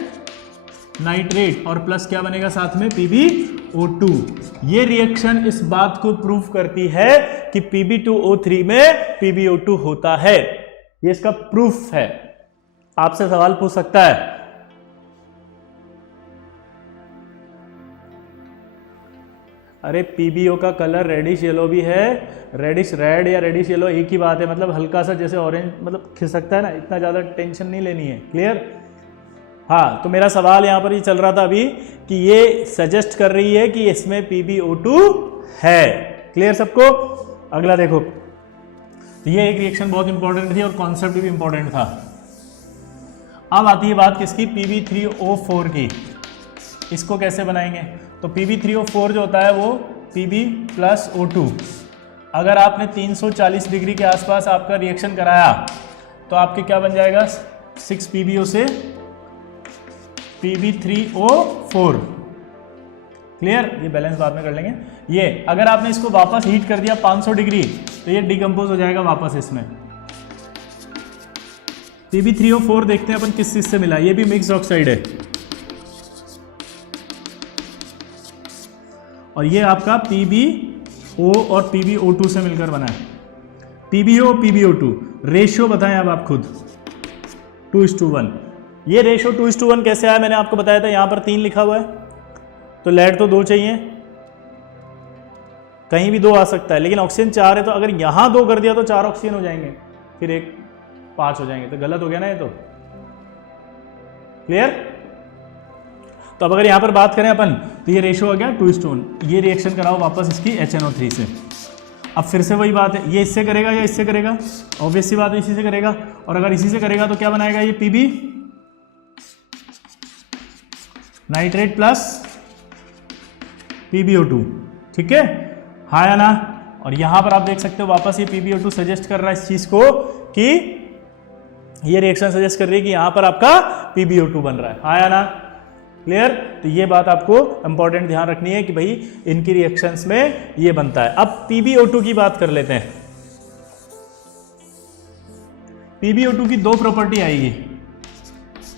नाइट्रेट, और प्लस क्या बनेगा साथ में? PbO2। ये रिएक्शन इस बात को प्रूव करती है कि Pb2O3 में PbO2 होता है। ये इसका प्रूफ है। आपसे सवाल पूछ सकता है, अरे PbO का कलर रेडिश येलो भी है, रेडिश रेड या रेडिश येलो एक ही बात है, मतलब हल्का सा जैसे ऑरेंज मतलब खिसकता है ना, इतना ज़्यादा टेंशन नहीं लेनी है। क्लियर? हाँ, तो मेरा सवाल यहाँ पर ये चल रहा था अभी कि ये सजेस्ट कर रही है कि इसमें PbO2 है। क्लियर सबको? अगला देखो, तो ये एक रिएक्शन बहुत इंपॉर्टेंट थी और कॉन्सेप्ट भी इंपॉर्टेंट था। अब आती है बात किसकी? Pb3O4 की। इसको कैसे बनाएंगे? तो Pb3O4 जो होता है वो Pb+O2। अगर आपने 340 डिग्री के आसपास आपका रिएक्शन कराया तो आपके क्या बन जाएगा? 6PbO से Pb3O4। क्लियर? ये बैलेंस बाद में कर लेंगे। ये अगर आपने इसको वापस हीट कर दिया 500 डिग्री तो ये डिकम्पोज हो जाएगा वापस इसमें। Pb3O4 देखते हैं अपन किस चीज से मिला। ये भी मिक्स ऑक्साइड है और ये आपका PbO और PbO2 से मिलकर बना है। PbO PbO2 रेशियो बताएं अब आप खुद, 2:1। ये रेशियो 2:1 कैसे आया? मैंने आपको बताया था, यहां पर 3 लिखा हुआ है तो लेड तो 2 चाहिए, कहीं भी 2 आ सकता है, लेकिन ऑक्सीजन 4 है तो अगर यहां 2 कर दिया तो 4 ऑक्सीजन हो जाएंगे, फिर 1 5 हो जाएंगे, तो गलत हो गया ना ये तो। क्लियर? तो अब अगर यहां पर बात करें अपन तो ये रेशियो हो गया 2:1। ये रिएक्शन कराओ वापस इसकी HNO3 से। अब फिर से वही बात है, ये इससे करेगा या इससे करेगा? ऑब्वियस सी बात है इसी से करेगा, और अगर इसी से करेगा तो क्या बनाएगा? ये Pb नाइट्रेट प्लस PbO2। ठीक है, हाँ या ना? और यहां पर आप देख सकते हो वापस ये PbO2 सजेस्ट कर रहा है इस चीज को कि ये रिएक्शन सजेस्ट कर रही है कि यहां पर आपका PbO2 बन रहा है। हाँ या ना? क्लियर? तो ये बात आपको इंपॉर्टेंट ध्यान रखनी है कि भाई इनकी रिएक्शंस में ये बनता है। अब PbO2 की बात कर लेते हैं। PbO2 की 2 प्रॉपर्टी आएगी,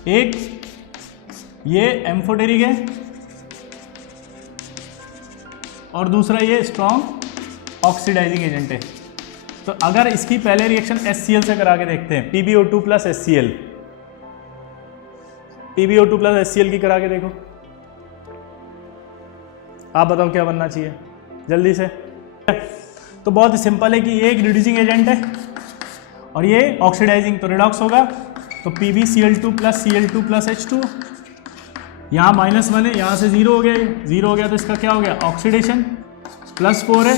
एक ये एम्फोटेरिक है और दूसरा ये स्ट्रॉन्ग ऑक्सीडाइजिंग एजेंट है। तो अगर इसकी पहले रिएक्शन HCl से करा के देखते हैं, PbO2 plus HCl, PbO2 plus HCl की करा के देखो, आप बताओ क्या बनना चाहिए जल्दी से। तो बहुत ही सिंपल है कि ये एक रिड्यूसिंग एजेंट है और ये ऑक्सीडाइजिंग, तो रिडॉक्स होगा, तो PbCl2 plus Cl2 plus H2। यहाँ -1 है, यहाँ से 0 हो गया, 0 हो गया तो इसका क्या हो गया? ऑक्सीडेशन। +4 है,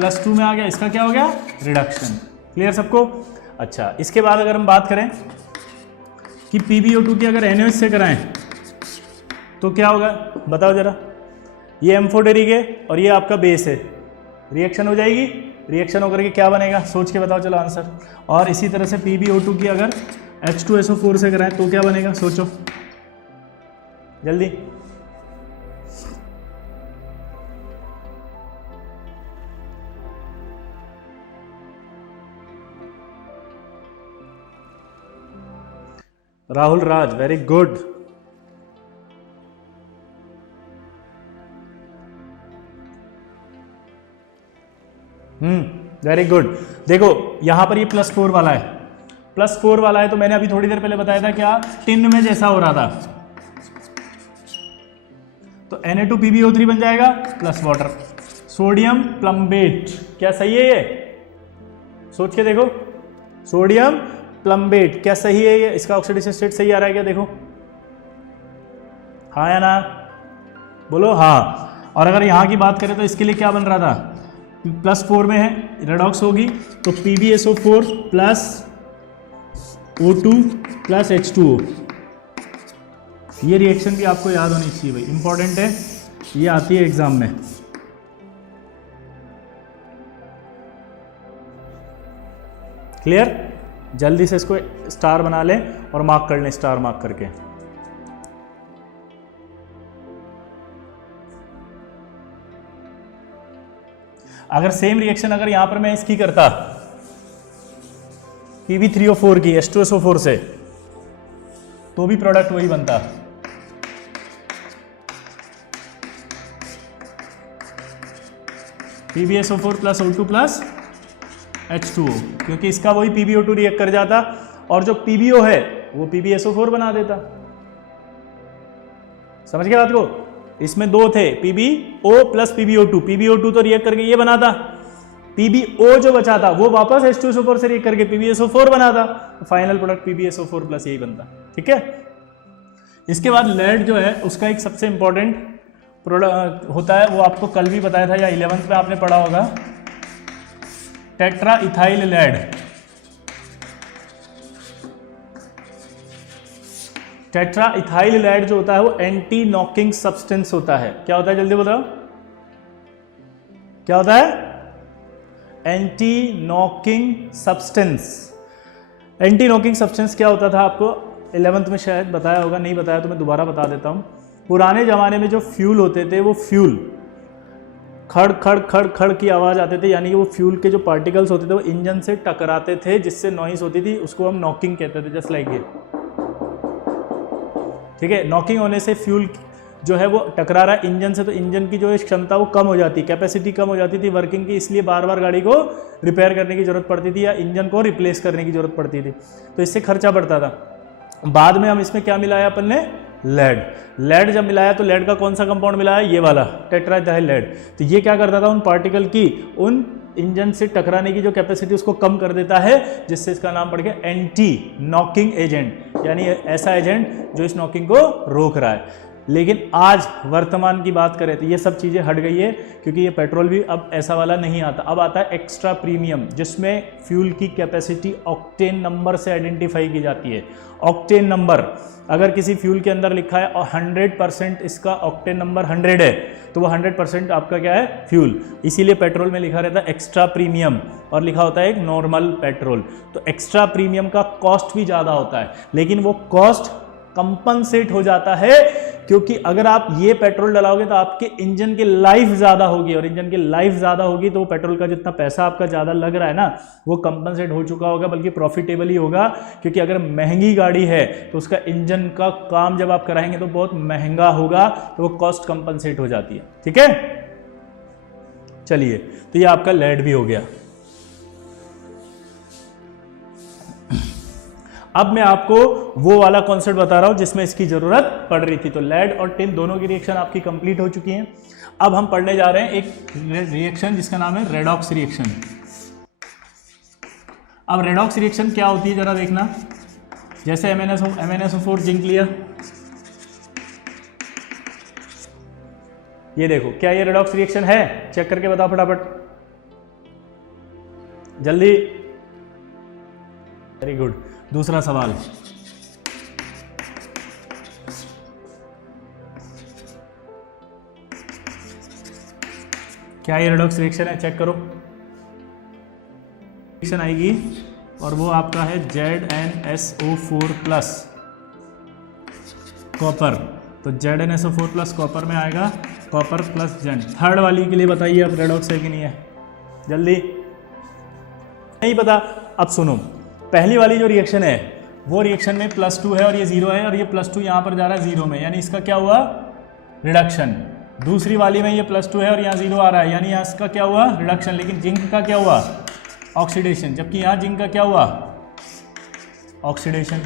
+2 में आ गया, इसका क्या हो गया? रिडक्शन। क्लियर सबको? अच्छा, इसके बाद अगर हम बात करें कि PbO2 की अगर NaOH से कराएं तो क्या होगा बताओ जरा। ये एम्फोटेरिक है और ये आपका बेस है, रिएक्शन हो जाएगी, रिएक्शन होकर के क्या बनेगा? सोच के बताओ चलो आंसर। और इसी तरह से PbO2 की अगर H2SO4 से कराएं तो क्या बनेगा? सोचो जल्दी। Rahul Raj, very good. Very good. देखो यहां पर ये +4 वाला है, +4 वाला है तो मैंने अभी थोड़ी देर पहले बताया था क्या? टिन में जैसा हो रहा था, तो Na2PbO3 बन जाएगा प्लस वाटर, सोडियम प्लम्बेट। क्या सही है ये? सोच के देखो, सोडियम प्लम्बेट क्या सही है ये? इसका ऑक्सीडेशन स्टेट सही आ रहा है क्या? देखो, हाँ या ना? बोलो हाँ। और अगर यहाँ की बात करें तो इसके लिए क्या बन रहा था? +4 में है, रेडॉक्स होगी तो PbSO4 plus O2 plus H2O। ये रिएक्शन भी आपको याद होनी चाहिए भाई, इंपॉर्टेंट है, ये आती है एग्जाम में। क्लियर? जल्दी से इसको स्टार बना लें और मार्क कर लें, स्टार मार्क करके। अगर सेम रिएक्शन अगर यहां पर मैं इसकी करता Pb3O4 की H2SO4 से, तो भी प्रोडक्ट वही बनता। PbSO4 plus O2 plus H2O, क्योंकि इसका वही PbO2 रिएक्ट कर जाता और जो PbO है वो PbSO4 बना देता। समझ गए बात को? इसमें दो थे, PbO प्लस PbO2। PbO2 तो रिएक्ट करके ये बनाता, PbO जो बचा था वो वापस H2SO4 से रिएक्ट करके PbSO4 बनाता, फाइनल प्रोडक्ट PbSO4 प्लस यही बनता। ठीक है। इसके बाद लेड जो है उसका एक सबसे इंपॉर्टेंट प्रोडक्ट होता है, वो आपको कल भी बताया था या 11th में आपने पढ़ा होगा, tetra ethyl lead. Tetra ethyl lead जो होता है वो एंटी नॉकिंग सब्सटेंस होता है। क्या होता है जल्दी बताओ, क्या होता है? Anti knocking substance. Anti knocking substance क्या होता था आपको 11th में शायद बताया होगा, नहीं बताया तो मैं दोबारा बता देता हूं। पुराने जमाने में जो फ्यूल होते थे वो फ्यूल खड़ खड़ खड़ खड़ की आवाज आते थे, यानी कि वो फ्यूल के जो पार्टिकल्स होते थे वो इंजन से टकराते थे, जिससे नॉइस होती थी, उसको हम नॉकिंग कहते थे, जस्ट लाइक ये। ठीक है। नॉकिंग होने से फ्यूल जो है वो टकरा रहा है इंजन से, तो इंजन की जो क्षमता वो कम हो जाती, कैपेसिटी कम हो जाती थी वर्किंग की, इसलिए बार बार गाड़ी को रिपेयर करने की जरूरत पड़ती थी या इंजन को रिप्लेस करने की जरूरत पड़ती थी, तो इससे खर्चा बढ़ता था। बाद में हम इसमें क्या मिलाया अपन ने? लेड। लेड जब मिलाया तो लेड का कौन सा कंपाउंड मिलाया? ये वाला टेट्रा इथाइल लेड। तो ये क्या करता था? उन पार्टिकल की, उन इंजन से टकराने की जो कैपेसिटी उसको कम कर देता है, जिससे इसका नाम पड़ गया एंटी नॉकिंग एजेंट, यानी ऐसा एजेंट जो इस नॉकिंग को रोक रहा है। लेकिन आज वर्तमान की बात करें तो ये सब चीज़ें हट गई है, क्योंकि ये पेट्रोल भी अब ऐसा वाला नहीं आता, अब आता है एक्स्ट्रा प्रीमियम, जिसमें फ्यूल की कैपेसिटी ऑक्टेन नंबर से आइडेंटिफाई की जाती है। ऑक्टेन नंबर, अगर किसी फ्यूल के अंदर लिखा है और 100% इसका ऑक्टेन नंबर 100 है, तो वो 100% आपका क्या है? फ्यूल। इसीलिए पेट्रोल में लिखा रहता है एक्स्ट्रा प्रीमियम और लिखा होता है एक नॉर्मल पेट्रोल। तो एक्स्ट्रा प्रीमियम का कॉस्ट भी ज़्यादा होता है, लेकिन वो कॉस्ट कंपनसेट हो जाता है, क्योंकि अगर आप ये पेट्रोल डलाओगे तो आपके इंजन की लाइफ ज़्यादा होगी, और इंजन की लाइफ ज़्यादा होगी तो वो पेट्रोल का जितना पैसा आपका ज़्यादा लग रहा है ना, वो कंपनसेट हो चुका होगा, बल्कि प्रॉफिटेबल ही होगा। क्योंकि अगर महंगी गाड़ी है तो उसका इंजन का काम जब आप कराएंगे तो बहुत महंगा होगा, तो वो कॉस्ट कंपनसेट हो जाती है। ठीक है। चलिए, तो ये आपका लेड भी हो गया। अब मैं आपको वो वाला कॉन्सेप्ट बता रहा हूं जिसमें इसकी जरूरत पड़ रही थी। तो लेड और टिन दोनों की रिएक्शन आपकी कंप्लीट हो चुकी है। अब हम पढ़ने जा रहे हैं एक रिएक्शन जिसका नाम है रेडॉक्स रिएक्शन। अब रेडॉक्स रिएक्शन क्या होती है जरा देखना। जैसे MnSO4 जिंक लिया, ये देखो, क्या ये रेडॉक्स रिएक्शन है? चेक करके बताओ फटाफट, जल्दी। Very good. दूसरा सवाल, क्या ये रेडॉक्स रिएक्शन है? चेक करो। रिएक्शन आएगी और वो आपका है ZnSO4 प्लस कॉपर। तो ZnSO4 प्लस कॉपर में आएगा कॉपर प्लस जिंक। थर्ड वाली के लिए बताइए अब रेडॉक्स है कि नहीं है? जल्दी। नहीं पता? अब सुनो, पहली वाली जो रिएक्शन है वो रिएक्शन में +2 है और ये 0 है, और ये +2 यहाँ पर जा रहा है 0 में, यानी इसका क्या हुआ? रिडक्शन। दूसरी वाली में ये +2 है और यहाँ 0 आ रहा है, यानी यहाँ इसका क्या हुआ? रिडक्शन। लेकिन जिंक का क्या हुआ? ऑक्सीडेशन। जबकि यहाँ जिंक का क्या हुआ? ऑक्सीडेशन।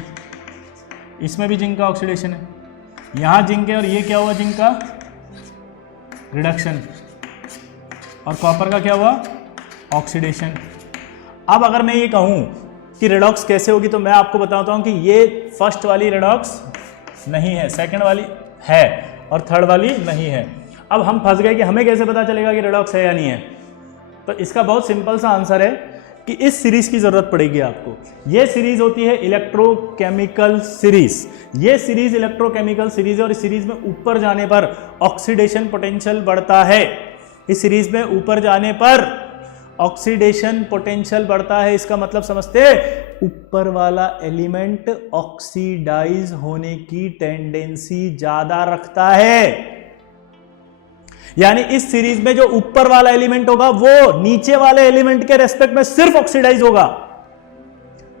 इसमें भी जिंक का ऑक्सीडेशन है। यहाँ जिंक है और ये क्या हुआ? जिंक का रिडक्शन। और कॉपर का क्या हुआ? ऑक्सीडेशन। अब अगर मैं ये कहूँ कि रेडॉक्स कैसे होगी, तो मैं आपको बताता हूँ कि ये फर्स्ट वाली रेडॉक्स नहीं है, सेकंड वाली है और थर्ड वाली नहीं है। अब हम फंस गए कि हमें कैसे पता चलेगा कि रेडॉक्स है या नहीं है। तो इसका बहुत सिंपल सा आंसर है कि इस सीरीज की जरूरत पड़ेगी आपको। ये सीरीज होती है इलेक्ट्रोकेमिकल सीरीज। ये सीरीज इलेक्ट्रोकेमिकल सीरीज है और इस सीरीज में ऊपर जाने पर ऑक्सीडेशन पोटेंशियल बढ़ता है। इस सीरीज में ऊपर जाने पर ऑक्सीडेशन पोटेंशियल बढ़ता है। इसका मतलब समझते, ऊपर वाला एलिमेंट ऑक्सीडाइज होने की टेंडेंसी ज्यादा रखता है। यानी इस सीरीज में जो ऊपर वाला एलिमेंट होगा वो नीचे वाले एलिमेंट के रेस्पेक्ट में सिर्फ ऑक्सीडाइज होगा।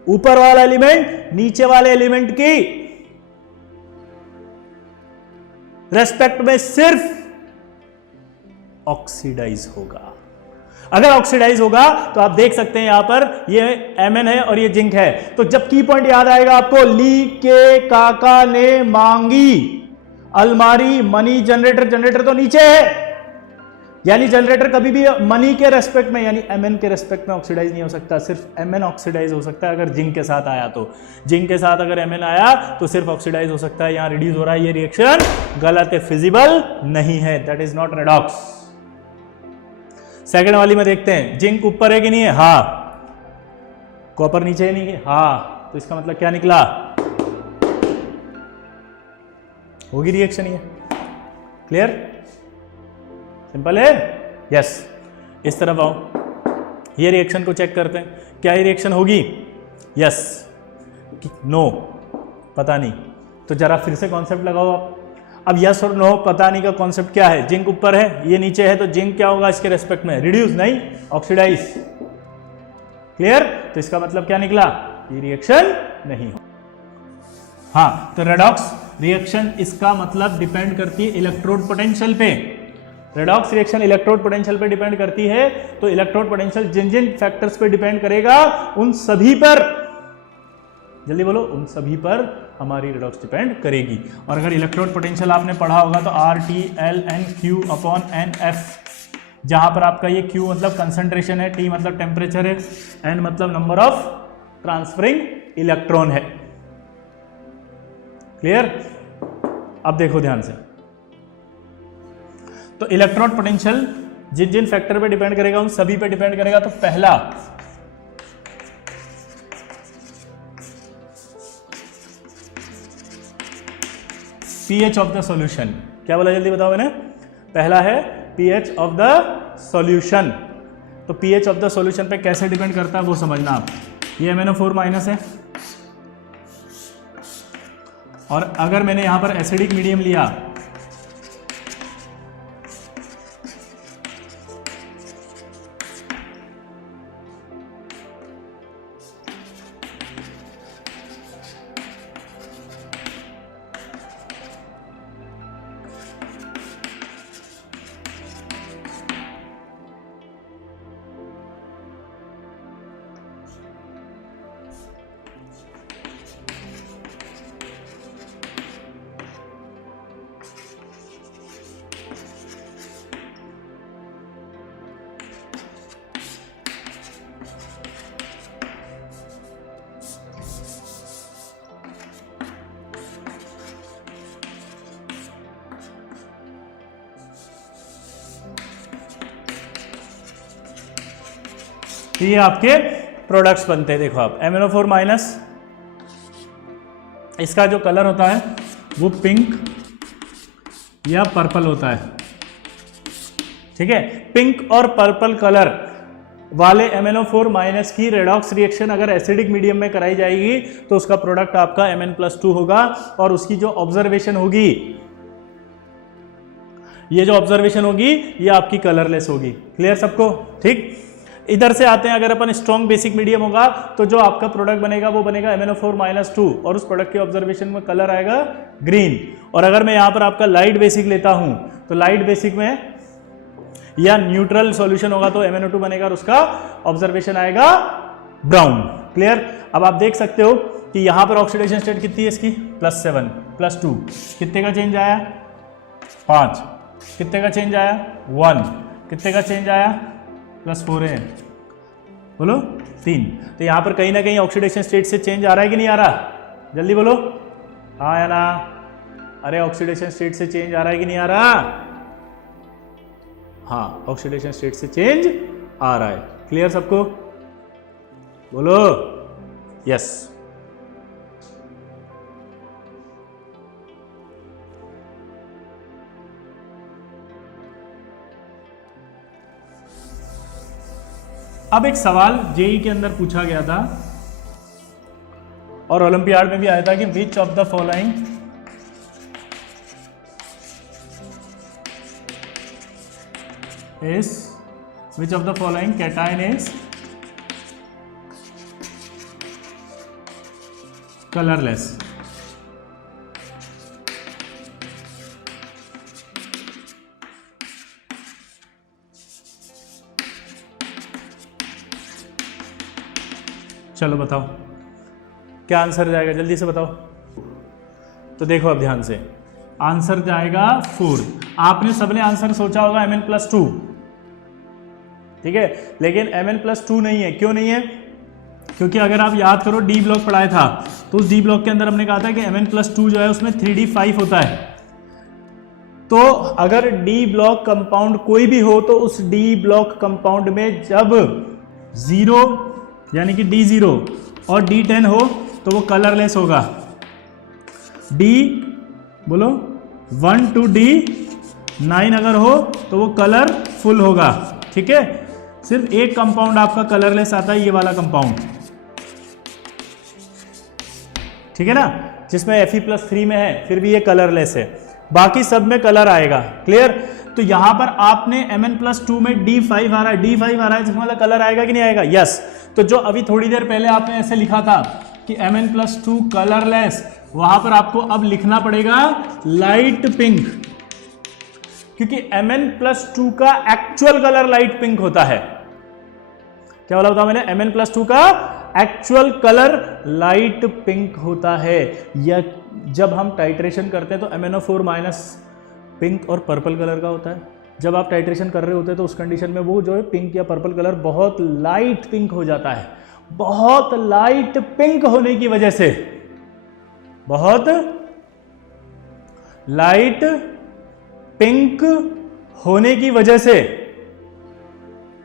ऊपर वाला एलिमेंट नीचे वाले एलिमेंट की रेस्पेक्ट में सिर्फ ऑक्सीडाइज होगा। अगर ऑक्सीडाइज होगा तो आप देख सकते हैं यहां पर ये Mn है और ये जिंक है। तो जब की पॉइंट याद आएगा आपको, ली के काका ने मांगी अलमारी, मनी, जनरेटर, जनरेटर तो नीचे है, यानी जनरेटर कभी भी मनी के रेस्पेक्ट में यानी Mn के रेस्पेक्ट में ऑक्सीडाइज नहीं हो सकता, सिर्फ Mn ऑक्सीडाइज हो सकता है अगर जिंक के साथ आया तो। जिंक के साथ अगर Mn आया तो सिर्फ ऑक्सीडाइज हो सकता है। यहां रिड्यूस हो रहा है, ये रिएक्शन गलत है, फिजिबल नहीं है, that is not redox. Second वाली में देखते हैं, जिंक ऊपर है कि नहीं है? हाँ। कॉपर नीचे है नहीं है? हाँ। तो इसका मतलब क्या निकला? होगी रिएक्शन ये। क्लियर? सिंपल है? यस। इस तरफ आओ, ये रिएक्शन को चेक करते हैं, क्या ये रिएक्शन होगी? यस, नो, पता नहीं। तो जरा फिर से कॉन्सेप्ट लगाओ आप। अब यस और नो पता नहीं का कॉन्सेप्ट क्या है? जिंक ऊपर है, ये नीचे है, तो जिंक क्या होगा इसके रेस्पेक्ट में? रिड्यूस नहीं, ऑक्सीडाइज। क्लियर? तो इसका मतलब क्या निकला? ये रिएक्शन नहीं हो। हाँ, तो रेडॉक्स रिएक्शन इसका मतलब डिपेंड करती है इलेक्ट्रोड पोटेंशियल पे। रेडॉक्स रिएक्शन इलेक्ट्रोड पोटेंशियल पे डिपेंड करती है, तो इलेक्ट्रोड पोटेंशियल जिन जिन फैक्टर्स पे डिपेंड करेगा उन सभी पर, जल्दी बोलो, उन सभी पर हमारी रेडॉक्स डिपेंड करेगी। और अगर इलेक्ट्रोड पोटेंशियल आपने पढ़ा होगा तो RT/L/N/Q/N/F, जहां पर आपका ये Q मतलब कंसंट्रेशन है, T मतलब टेम्परेचर है, N मतलब नंबर ऑफ ट्रांसफरिंग इलेक्ट्रॉन है। क्लियर? अब देखो ध्यान से, तो इलेक्ट्रोड पोटेंशियल जिन जिन फैक्टर पे डिपेंड करेगा उन सभी पे डिपेंड करेगा। तो पहला, pH ऑफ द सॉल्यूशन। क्या बोला, जल्दी बताओ मैंने? पहला है pH ऑफ द सॉल्यूशन। तो pH ऑफ द सॉल्यूशन पे कैसे डिपेंड करता है वो समझना आप। ये MnO4 माइनस है, और अगर मैंने यहां पर एसिडिक मीडियम लिया तो ये आपके प्रोडक्ट्स बनते हैं। देखो आप MnO4 माइनस, इसका जो कलर होता है वो पिंक या पर्पल होता है। ठीक है, पिंक और पर्पल कलर वाले MnO4 माइनस की रेडॉक्स रिएक्शन अगर एसिडिक मीडियम में कराई जाएगी तो उसका प्रोडक्ट आपका Mn+2 होगा। और उसकी जो ऑब्जर्वेशन होगी, ये जो ऑब्जर्वेशन होगी ये आपकी कलरलेस होगी। क्लियर सबको? ठीक। इधर से आते हैं, अगर अपन स्ट्रॉन्ग बेसिक मीडियम होगा तो जो आपका प्रोडक्ट बनेगा वो बनेगा MnO4-2 और उस प्रोडक्ट के ऑब्जर्वेशन में कलर आएगा ग्रीन। और अगर मैं यहां पर आपका लाइट बेसिक लेता हूं तो लाइट बेसिक में या न्यूट्रल सॉल्यूशन होगा तो MnO2 बनेगा और उसका ऑब्जर्वेशन आएगा ब्राउन। क्लियर? अब आप देख सकते हो कि यहां पर ऑक्सीडेशन स्टेट कितनी है इसकी? +7 +2, कितने का चेंज आया? 5, कितने का चेंज आया? 1, कितने का चेंज आया? +4 है, बोलो 3। तो यहां पर कहीं ना कहीं ऑक्सीडेशन स्टेट से चेंज आ रहा है कि नहीं आ रहा? जल्दी बोलो, हाँ या ना? अरे ऑक्सीडेशन स्टेट से चेंज आ रहा है कि नहीं आ रहा? हाँ, ऑक्सीडेशन स्टेट से चेंज आ रहा है। क्लियर सबको? बोलो यस। अब एक सवाल जेई के अंदर पूछा गया था और ओलंपियाड में भी आया था कि which of the following is which of the following cation is colorless? चलो बताओ क्या आंसर जाएगा, जल्दी से बताओ। तो देखो अब ध्यान से, आंसर जाएगा 4। आपने सबने आंसर सोचा होगा Mn+2, ठीक है, लेकिन Mn+2 नहीं है। क्यों नहीं है? क्योंकि अगर आप याद करो डी ब्लॉक पढ़ाया था, तो उस डी ब्लॉक के अंदर हमने कहा था कि Mn+2 जो है उसमें 3d5 होता है। तो अगर डी ब्लॉक कंपाउंड कोई भी हो तो उस डी ब्लॉक कंपाउंड में जब 0 यानी कि D0 और D10 हो तो वो कलरलेस होगा। D बोलो 1 to D9 अगर हो तो वो कलरफुल होगा, ठीक है। सिर्फ एक कंपाउंड आपका कलरलेस आता है, ये वाला कंपाउंड, ठीक है ना, जिसमें Fe+3 में है, फिर भी ये कलरलेस है, बाकी सब में कलर आएगा। क्लियर? तो यहां पर आपने Mn+2 में D5 आ रहा है, D5 आ रहा है, जिसमें वाला कलर आएगा कि नहीं आएगा? यस। तो जो अभी थोड़ी देर पहले आपने ऐसे लिखा था कि Mn+2 कलरलेस, वहां पर आपको अब लिखना पड़ेगा लाइट पिंक, क्योंकि Mn+2 का एक्चुअल कलर लाइट पिंक होता है। क्या बोला बताओ मैंने? Mn+2 का एक्चुअल कलर लाइट पिंक होता है। या जब हम टाइट्रेशन करते हैं तो MnO4- पिंक और पर्पल कलर का होता है। जब आप टाइट्रेशन कर रहे होते हैं तो उस कंडीशन में वो जो है पिंक या पर्पल कलर बहुत लाइट पिंक हो जाता है। बहुत लाइट पिंक होने की वजह से, बहुत लाइट पिंक होने की वजह से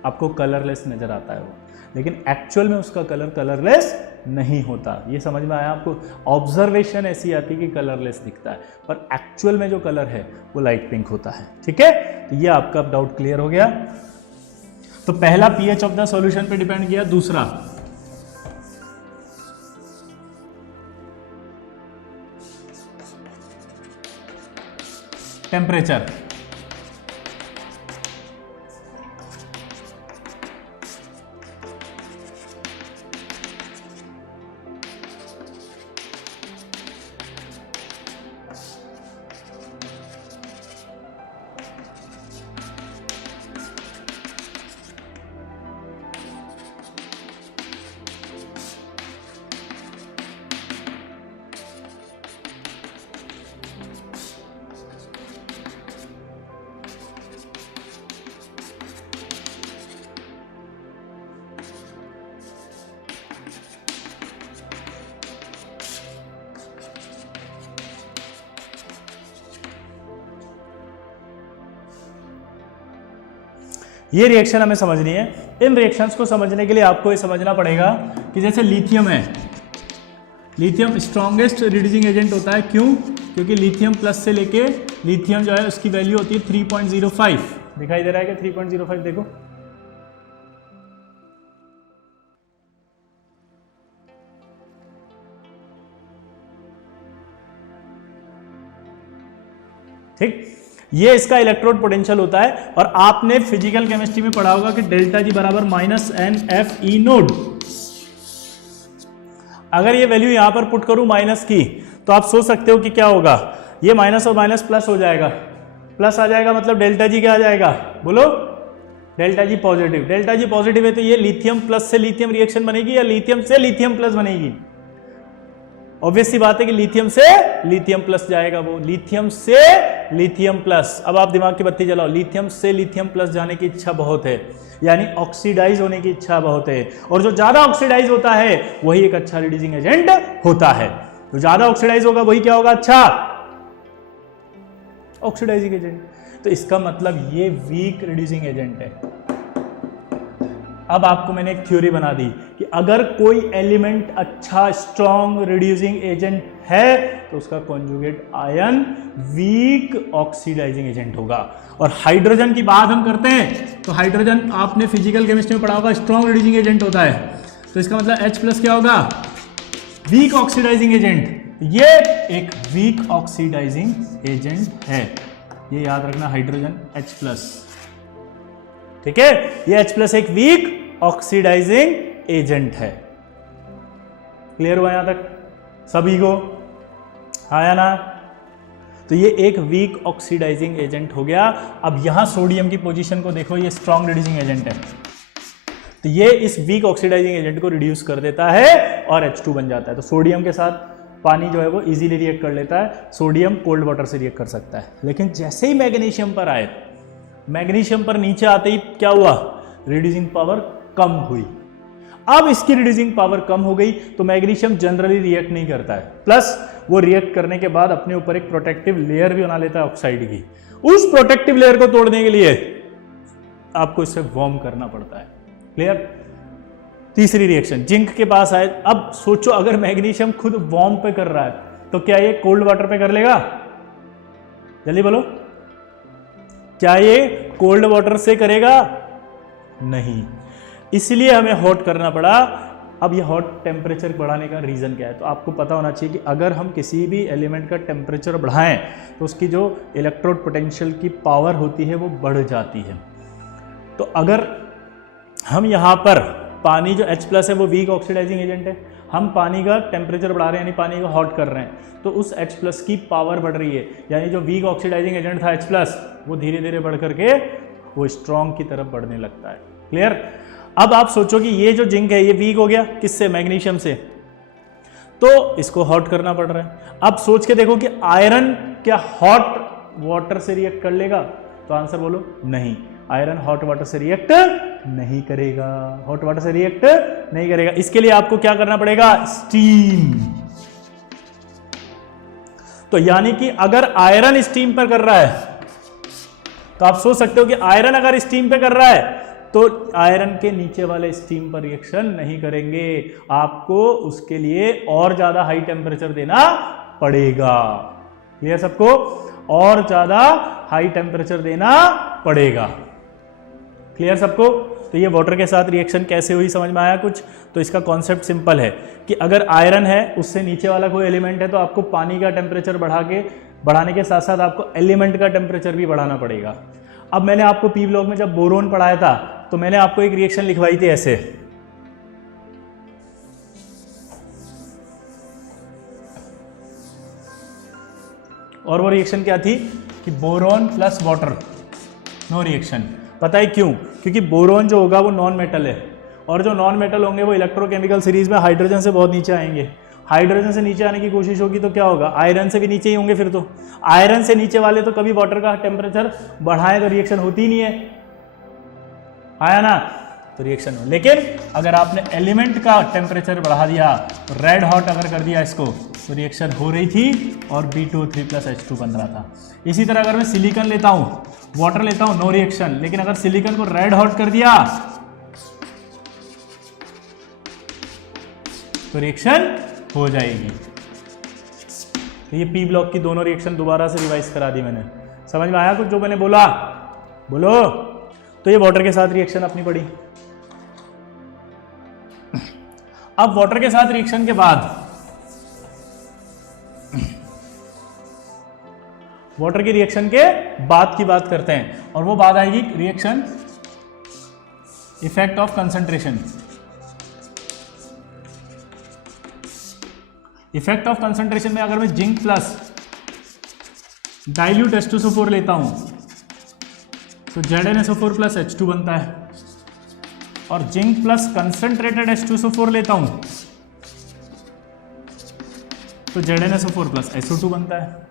आपको कलरलेस नजर आता है वो, लेकिन एक्चुअल में उसका कलर कलरलेस नहीं होता। ये समझ में आया आपको? ऑब्जर्वेशन ऐसी आती है कि कलरलेस दिखता है, पर एक्चुअल में जो कलर है वो लाइट पिंक होता है, ठीक है। तो ये आपका डाउट क्लियर हो गया। तो पहला पीएच ऑफ द सॉल्यूशन पे डिपेंड किया, दूसरा टेम्परेचर। ये रिएक्शन हमें समझनी है। इन रिएक्शंस को समझने के लिए आपको ये समझना पड़ेगा कि जैसे लिथियम है, लिथियम स्ट्रॉन्गेस्ट रिड्यूसिंग एजेंट होता है। क्यों? क्योंकि लिथियम प्लस से लेके लिथियम जो है उसकी वैल्यू होती है 3.05। दिखाई दे रहा है कि 3.05 देखो, ठीक। ये इसका इलेक्ट्रोड पोटेंशियल होता है। और आपने फिजिकल केमिस्ट्री में पढ़ा होगा कि डेल्टा जी बराबर -NFE नोड। अगर ये वैल्यू यहां पर पुट करूं माइनस की, तो आप सोच सकते हो कि क्या होगा, ये माइनस और माइनस प्लस हो जाएगा, प्लस आ जाएगा, मतलब डेल्टा जी क्या आ जाएगा, बोलो, delta G positive. Delta G positive है तो ये लिथियम प्लस से लिथियम रिएक्शन बनेगी या लिथियम से लिथियम प्लस बनेगी? ऑब्वियस सी बात है कि लिथियम से लिथियम प्लस जाएगा, वो लिथियम से लिथियम प्लस। अब आप दिमाग की बत्ती जलाओ, लिथियम से लिथियम प्लस जाने की इच्छा बहुत है, यानी ऑक्सीडाइज होने की इच्छा बहुत है। और जो ज्यादा ऑक्सीडाइज होता है वही एक अच्छा रिड्यूसिंग एजेंट होता है। जो ज्यादा ऑक्सीडाइज होगा वही क्या होगा, अच्छा ऑक्सीडाइजिंग एजेंट। तो इसका मतलब ये वीक रिड्यूसिंग एजेंट है। अब आपको मैंने एक थ्योरी बना दी कि अगर कोई एलिमेंट अच्छा स्ट्रॉन्ग रिड्यूसिंग एजेंट है तो उसका conjugate ion weak oxidising agent होगा। और हाइड्रोजन की बात हम करते हैं तो हाइड्रोजन आपने फिजिकल केमिस्ट्री में पढ़ा होगा स्ट्रॉन्ग रिड्यूसिंग एजेंट होता है। तो इसका मतलब H+ क्या होगा, वीक ऑक्सीडाइजिंग एजेंट। ये एक वीक ऑक्सीडाइजिंग एजेंट है, ये याद रखना, हाइड्रोजन H+। ठीक है, ये H+ एक वीक ऑक्सीडाइजिंग एजेंट है। क्लियर हुआ यहां तक सभी को? आया ना? तो ये एक वीक ऑक्सीडाइजिंग एजेंट हो गया। अब यहां सोडियम की पोजीशन को देखो, ये स्ट्रॉन्ग रिड्यूसिंग एजेंट है, तो ये इस वीक ऑक्सीडाइजिंग एजेंट को रिड्यूस कर देता है और H2 बन जाता है। तो सोडियम के साथ पानी जो है वो इजीली रिएक्ट कर लेता है, सोडियम कोल्ड वाटर से रिएक्ट कर सकता है। लेकिन जैसे ही मैग्नीशियम पर आए, मैग्नीशियम पर नीचे आते ही क्या हुआ? रिड्यूसिंग पावर कम हुई। अब इसकी रिड्यूसिंग पावर कम हो गई तो मैग्नीशियम जनरली रिएक्ट नहीं करता है, प्लस वो रिएक्ट करने के बाद अपने ऊपर एक प्रोटेक्टिव लेयर भी बना लेता है ऑक्साइड की। उस प्रोटेक्टिव लेयर को तोड़ने के लिए आपको इसे वार्म करना पड़ता है। क्लियर? तीसरी रिएक्शन, जिंक के पास आए। अब सोचो अगर मैग्नीशियम खुद वार्म पे कर रहा है तो क्या ये कोल्ड वाटर पे कर लेगा? जल्दी बोलो, क्या ये कोल्ड वाटर से करेगा? नहीं, इसलिए हमें हॉट करना पड़ा। अब ये हॉट टेम्परेचर बढ़ाने का रीज़न क्या है? तो आपको पता होना चाहिए कि अगर हम किसी भी एलिमेंट का टेम्परेचर बढ़ाएं तो उसकी जो इलेक्ट्रोड पोटेंशियल की पावर होती है वो बढ़ जाती है। तो अगर हम यहाँ पर पानी जो H+ है वो वीक ऑक्सीडाइजिंग एजेंट है, हम पानी का टेम्परेचर बढ़ा रहे हैं, यानी पानी को हॉट कर रहे हैं, तो उस H+ की पावर बढ़ रही है, यानी जो वीक ऑक्सीडाइजिंग एजेंट था H+ वो धीरे धीरे बढ़ करके वो स्ट्रॉन्ग की तरफ बढ़ने लगता है। क्लियर? अब आप सोचो कि ये जो जिंक है ये वीक हो गया, किससे? मैग्नीशियम से, तो इसको हॉट करना पड़ रहा है। अब सोच के देखो कि आयरन क्या हॉट वाटर से रिएक्ट कर लेगा? तो आंसर बोलो, नहीं, आयरन हॉट वाटर से रिएक्ट नहीं करेगा, हॉट वाटर से रिएक्ट नहीं करेगा। इसके लिए आपको क्या करना पड़ेगा? स्टीम। तो यानी कि अगर आयरन स्टीम पर कर रहा है तो आप सोच सकते हो कि आयरन अगर स्टीम पे कर रहा है तो आयरन के नीचे वाले स्टीम पर रिएक्शन नहीं करेंगे, आपको उसके लिए और ज्यादा हाई टेम्परेचर देना पड़ेगा। क्लियर सबको? और ज्यादा हाई टेम्परेचर देना पड़ेगा। क्लियर सबको? तो ये वाटर के साथ रिएक्शन कैसे हुई, समझ में आया कुछ? तो इसका कॉन्सेप्ट सिंपल है कि अगर आयरन है उससे नीचे वाला कोई एलिमेंट है तो आपको पानी का टेम्परेचर बढ़ाने के साथ साथ आपको एलिमेंट का टेम्परेचर भी बढ़ाना पड़ेगा। अब मैंने आपको पी ब्लॉक में जब बोरोन पढ़ाया था तो मैंने आपको एक रिएक्शन लिखवाई थी ऐसे, और वो रिएक्शन क्या थी कि boron plus water, no reaction. पता है क्यों? क्योंकि बोरोन जो होगा वो नॉन मेटल है, और जो नॉन मेटल होंगे वो इलेक्ट्रोकेमिकल सीरीज में हाइड्रोजन से बहुत नीचे आएंगे। हाइड्रोजन से नीचे आने की कोशिश होगी तो क्या होगा? आयरन से भी नीचे ही होंगे। फिर तो आयरन से नीचे वाले तो कभी वाटर का टेम्परेचर बढ़ाए तो रिएक्शन होती ही नहीं है, आया ना? तो रिएक्शन हो। लेकिन अगर आपने एलिमेंट का टेम्परेचर बढ़ा दिया, रेड हॉट अगर कर दिया इसको, तो रिएक्शन हो रही थी और B2O3 + H2 बन रहा था। इसी तरह अगर मैं सिलिकॉन लेता हूँ, वाटर लेता हूँ, नो रिएक्शन, लेकिन अगर सिलिकॉन को रेड हॉट कर दिया तो रिएक्शन हो जाएगी। तो ये पी ब्लॉक की दोनों रिएक्शन दोबारा से रिवाइज करा दी मैंने। समझ में आया कुछ जो मैंने बोला? बोलो। तो ये वाटर के साथ रिएक्शन अपनी पड़ी। अब वाटर के साथ रिएक्शन के बाद वाटर की रिएक्शन के बाद की बात करते हैं, और वो बात आएगी reaction effect of concentration. Effect of concentration में अगर मैं जिंक प्लस डाइल्यूट H2SO4 लेता हूं तो ZnSO4 + H2 बनता है, और जिंक प्लस कंसंट्रेटेड H2SO4 लेता हूं तो ZnSO4 + SO2 बनता है।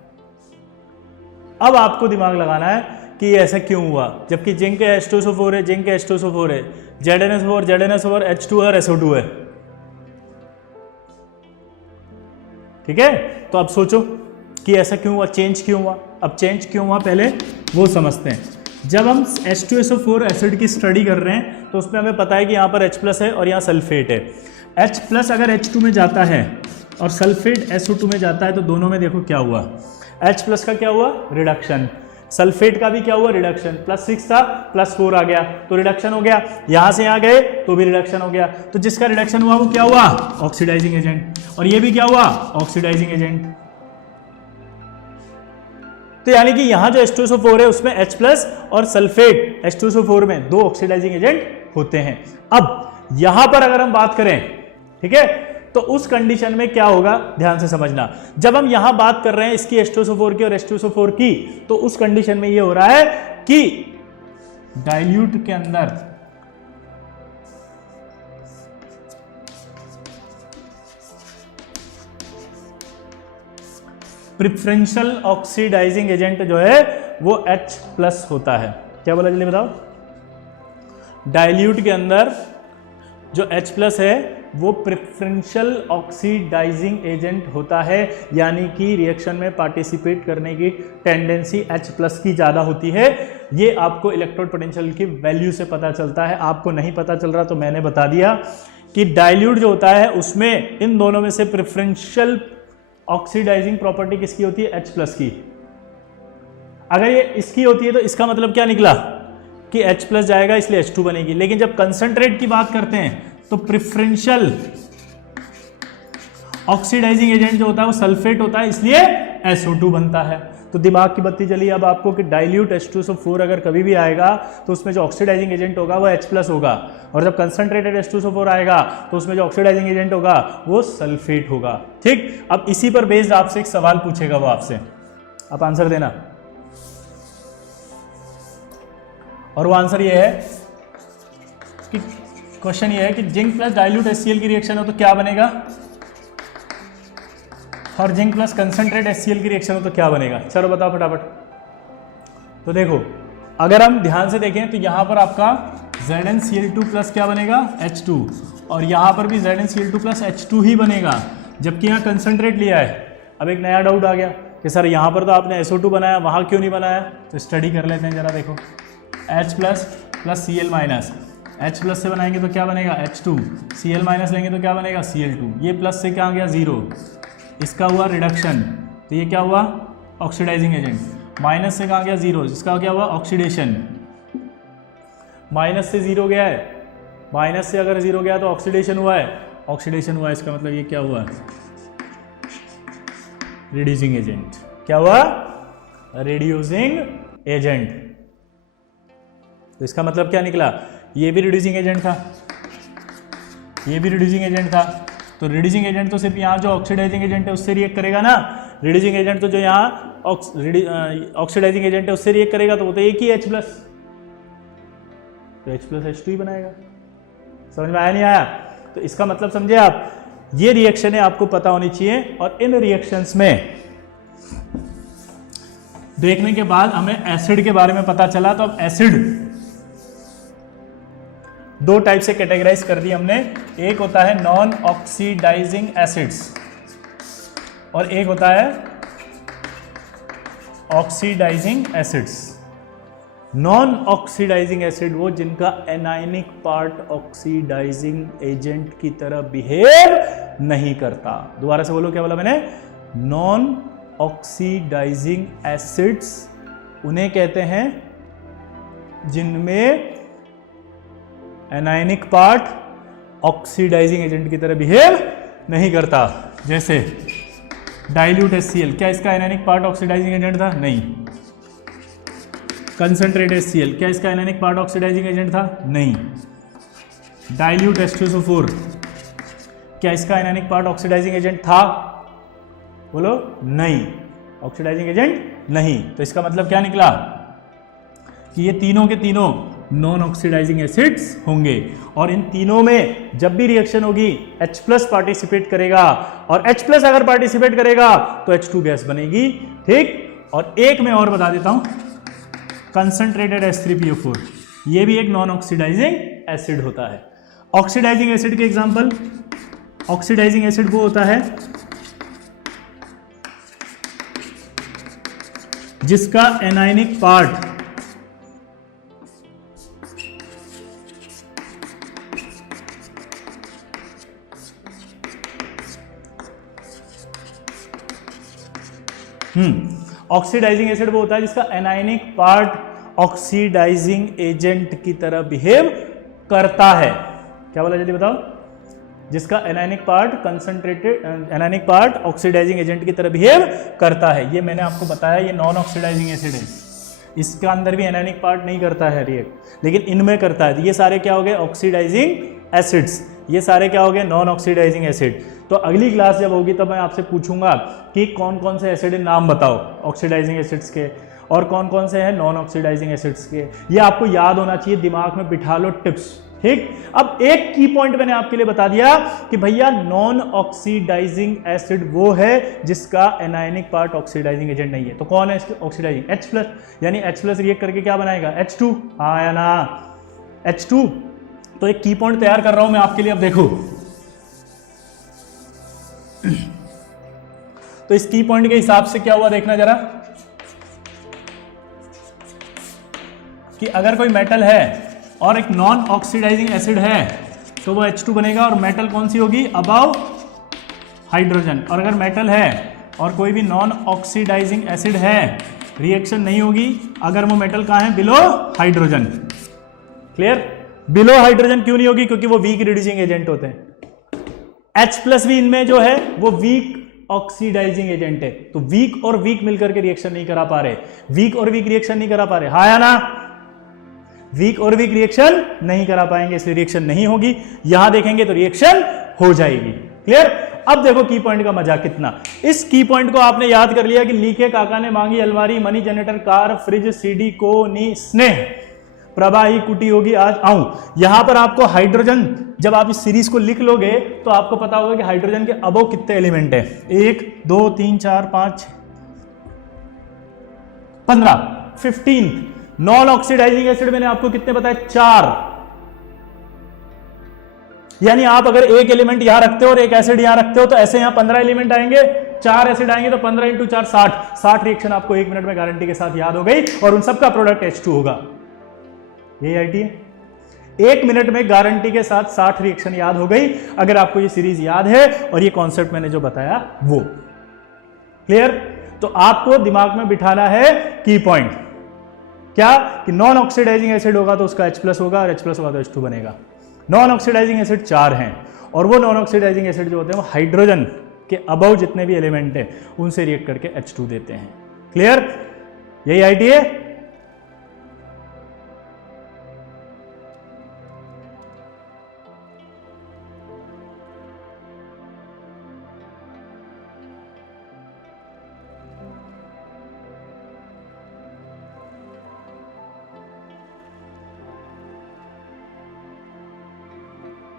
अब आपको दिमाग लगाना है कि ये ऐसा क्यों हुआ, जबकि जिंक के H2SO4 है, जिंक के H2SO4 है, ZnSO4 H2 और SO2 है। ठीक है? तो अब सोचो कि ऐसा क्यों हुआ, चेंज क्यों हुआ। अब चेंज क्यों हुआ पहले वो समझते हैं। जब हम H2SO4 एसिड की स्टडी कर रहे हैं तो उसमें हमें पता है कि यहाँ पर H+ है और यहाँ सल्फेट है। H+ अगर H2 में जाता है और सल्फेट SO2 में जाता है तो दोनों में देखो क्या हुआ, H+ का क्या हुआ? रिडक्शन। सल्फेट का भी क्या हुआ? रिडक्शन। +6 था +4 आ गया तो रिडक्शन हो गया। यहां से यहां गए तो भी रिडक्शन हो गया। तो जिसका रिडक्शन हुआ वो क्या हुआ? Oxidising agent. और ये भी क्या हुआ? Oxidising agent. तो यानी कि यहां जो H2SO4 है उसमें H प्लस और सल्फेट H2SO4 में 2 ऑक्सीडाइजिंग एजेंट होते हैं। अब यहां पर अगर हम बात करें, ठीक है, तो उस कंडीशन में क्या होगा, ध्यान से समझना। जब हम यहां बात कर रहे हैं इसकी H2SO4 की और H2SO4 की, तो उस कंडीशन में ये हो रहा है कि डाइल्यूट के अंदर प्रिफरेंशियल ऑक्सीडाइजिंग एजेंट जो है वो H प्लस होता है। क्या बोला जल्दी बताओ? डाइल्यूट के अंदर जो H प्लस है वो प्रिफरेंशियल ऑक्सीडाइजिंग एजेंट होता है, यानी कि रिएक्शन में पार्टिसिपेट करने की टेंडेंसी H प्लस की ज़्यादा होती है। ये आपको इलेक्ट्रोड पोटेंशियल की वैल्यू से पता चलता है। आपको नहीं पता चल रहा तो मैंने बता दिया कि डाइल्यूट जो होता है उसमें इन दोनों में से प्रिफरेंशियल ऑक्सीडाइजिंग प्रॉपर्टी किसकी होती है? H प्लस की। अगर ये इसकी होती है तो इसका मतलब क्या निकला कि H प्लस जाएगा इसलिए H2 बनेगी। लेकिन जब कंसंट्रेट की बात करते हैं तो प्रिफरेंशियल ऑक्सीडाइजिंग एजेंट जो होता है वो सल्फेट होता है, इसलिए SO2 बनता है। तो दिमाग की बत्ती जली अब आपको कि डाइल्यूट H2SO4 अगर कभी भी आएगा तो उसमें जो ऑक्सीडाइजिंग एजेंट होगा वो H प्लस होगा, और जब कंसंट्रेटेड H2SO4 आएगा तो उसमें जो ऑक्सीडाइजिंग एजेंट होगा वो सल्फेट होगा। ठीक, अब इसी पर बेस्ड आपसे एक सवाल पूछेगा वो आपसे, आप आंसर देना। और वो आंसर ये है कि क्वेश्चन ये है कि जिंक प्लस डाइल्यूट HCl की रिएक्शन हो तो क्या बनेगा, और जिंक प्लस कंसंट्रेट HCl की रिएक्शन हो तो क्या बनेगा। चलो बताओ फटाफट। तो देखो, अगर हम ध्यान से देखें तो यहाँ पर आपका ZnCl2 प्लस क्या बनेगा, H2, और यहाँ पर भी ZnCl2 प्लस H2 ही बनेगा, जबकि यहाँ कंसंट्रेट लिया है। अब एक नया डाउट आ गया कि सर यहाँ पर तो आपने SO2 बनाया, वहाँ क्यों नहीं बनाया? तो स्टडी कर लेते हैं जरा। देखो, H plus plus Cl minus, H plus से बनाएंगे तो क्या बनेगा, H2, Cl माइनस लेंगे तो क्या बनेगा, Cl2। ये प्लस से क्या आ गया, 0, इसका हुआ रिडक्शन, तो ये क्या हुआ, ऑक्सीडाइजिंग एजेंट। माइनस से कहाँ गया, 0, इसका क्या हुआ, ऑक्सीडेशन। माइनस से 0 गया है, माइनस से अगर 0 गया तो ऑक्सीडेशन हुआ है, ऑक्सीडेशन हुआ है, इसका मतलब ये क्या हुआ, रिड्यूसिंग एजेंट। क्या हुआ, रिड्यूसिंग एजेंट। तो इसका मतलब क्या निकला, ये भी रिड्यूसिंग एजेंट था, ये भी रिड्यूसिंग एजेंट था। तो रिड्यूसिंग एजेंट तो सिर्फ यहाँ जो ऑक्सीडाइजिंग एजेंट है उससे रिएक्ट करेगा ना। रिड्यूसिंग एजेंट तो जो यहाँ ऑक्सीडाइजिंग एजेंट है उससे रिएक्ट करेगा, तो वो तो एक ही H प्लस, तो H प्लस H2 ही बनाएगा। समझ में आया नहीं आया? तो इसका मतलब समझे आप, ये रिएक्शन है आपको पता होनी चाहिए। और इन रिएक्शंस में देखने के बाद हमें एसिड के बारे में पता चला। तो अब एसिड दो टाइप से कैटेगराइज कर दी हमने, एक होता है नॉन ऑक्सीडाइजिंग एसिड्स और एक होता है oxidising acids. Non oxidising acid वो जिनका एनायनिक पार्ट ऑक्सीडाइजिंग एजेंट की तरह बिहेव नहीं करता। दोबारा से बोलो, क्या बोला मैंने, नॉन ऑक्सीडाइजिंग एसिड्स उन्हें कहते हैं जिनमें एनायनिक पार्ट ऑक्सीडाइजिंग एजेंट की तरह बिहेव नहीं करता। जैसे डाइल्यूट HCl, क्या इसका एनायनिक पार्ट ऑक्सीडाइजिंग एजेंट था? नहीं। कंसंट्रेट HCl, क्या इसका एनायनिक पार्ट ऑक्सीडाइजिंग एजेंट था? नहीं। डाइल्यूट H2SO4, क्या इसका एनायनिक पार्ट ऑक्सीडाइजिंग एजेंट था? बोलो, नहीं, ऑक्सीडाइजिंग एजेंट नहीं। तो इसका मतलब क्या निकला कि ये तीनों के तीनों नॉन ऑक्सीडाइजिंग एसिड्स होंगे। और इन तीनों में जब भी रिएक्शन होगी H प्लस पार्टिसिपेट करेगा, और H प्लस अगर पार्टिसिपेट करेगा तो H2 गैस बनेगी। ठीक, और एक मैं और बता देता हूं, कंसंट्रेटेड H3PO4, ये भी एक नॉन ऑक्सीडाइजिंग एसिड होता है। ऑक्सीडाइजिंग एसिड के एग्जांपल, ऑक्सीडाइजिंग एसिड वो होता है जिसका एनायनिक पार्ट ऑक्सीडाइजिंग एसिड वो होता है जिसका एनायनिक पार्ट ऑक्सीडाइजिंग एजेंट की तरह बिहेव करता है। क्या बोला जल्दी बताओ, जिसका anionic part concentrated, anionic part oxidising agent की तरह बिहेव करता है। ये मैंने आपको बताया, ये नॉन ऑक्सीडाइजिंग एसिड है, इसका अंदर भी एनायनिक पार्ट नहीं करता है रिएक्ट, लेकिन इनमें करता है। ये सारे क्या हो गए? Oxidising acids. ये सारे क्या हो गए? Non oxidising acid. तो अगली क्लास जब होगी तब मैं आपसे पूछूंगा कि कौन कौन से एसिड नाम बताओ ऑक्सीडाइजिंग एसिड्स के, और कौन कौन से हैं नॉन ऑक्सीडाइजिंग एसिड्स के। ये आपको याद होना चाहिए, दिमाग में बिठा लो टिप्स, ठीक। अब एक की पॉइंट मैंने आपके लिए बता दिया कि भैया नॉन ऑक्सीडाइजिंग एसिड वो है जिसका एनायनिक पार्ट ऑक्सीडाइजिंग एजेंट नहीं है। तो कौन है इसके ऑक्सीडाइजिंग? H+, यानी H+ रिएक्ट करके क्या बनाएगा? H2। हाँ या ना? H2। तो एक की पॉइंट तैयार कर रहा हूं मैं आपके लिए, अब देखो। तो इस की पॉइंट के हिसाब से क्या हुआ देखना जरा, कि अगर कोई मेटल है और एक नॉन ऑक्सीडाइजिंग एसिड है तो वो H2 बनेगा, और मेटल कौन सी होगी? Above hydrogen. और अगर मेटल है और कोई भी नॉन ऑक्सीडाइजिंग एसिड है, रिएक्शन नहीं होगी अगर वो मेटल कहाँ है? Below hydrogen. Clear? Below hydrogen क्यों नहीं होगी? क्योंकि वो वीक रिड्यूसिंग एजेंट होते हैं। H+ भी इनमें जो है वो वीक ऑक्सीडाइजिंग एजेंट है। तो वीक और वीक मिलकर के रिएक्शन नहीं करा पा रहे, वीक और वीक रिएक्शन नहीं करा पा रहे, हाँ या ना? वीक और वीक रिएक्शन नहीं करा पाएंगे, इसलिए रिएक्शन नहीं होगी। यहां देखेंगे तो रिएक्शन हो जाएगी। क्लियर? अब देखो की पॉइंट का मजा कितना। इस की पॉइंट को आपने याद कर लिया कि लिखे काका ने मांगी अलमारी, money generator, car, fridge, CD को नी स्नेह, प्रभा ही कुटी होगी आज आऊं। यहां पर आपको हाइड्रोजन, जब आप इस सीरीज को लिख लोगे तो आपको पता होगा कि हाइड्रोजन के अबव कितने एलिमेंट है? 1 2 3 4 5 15, 15। नॉन ऑक्सीडाइजिंग एसिड मैंने आपको कितने बताए? 4। यानी आप अगर एक एलिमेंट यहां रखते हो और एक एसिड यहां रखते हो तो ऐसे यहां 15 एलिमेंट आएंगे, 4 एसिड आएंगे, तो 15 × 4 60 रिएक्शन आपको 1 मिनट में गारंटी के साथ याद हो गई, और उन सबका प्रोडक्ट H2 होगा। यही आईटी है, 1 मिनट में गारंटी के साथ 60 रिएक्शन याद हो गई, अगर आपको ये सीरीज याद है और ये कॉन्सेप्ट मैंने जो बताया वो। क्लियर? तो आपको दिमाग में बिठाना है की पॉइंट, क्या? कि नॉन ऑक्सीडाइजिंग एसिड होगा तो उसका H+ होगा, और H+ होगा तो H2 बनेगा। नॉन ऑक्सीडाइजिंग एसिड 4 हैं, और वो नॉन ऑक्सीडाइजिंग एसिड जो होते हैं वो हाइड्रोजन के अबव जितने भी एलिमेंट हैं उनसे रिएक्ट करके H2 देते हैं। क्लियर? यही आईटी है।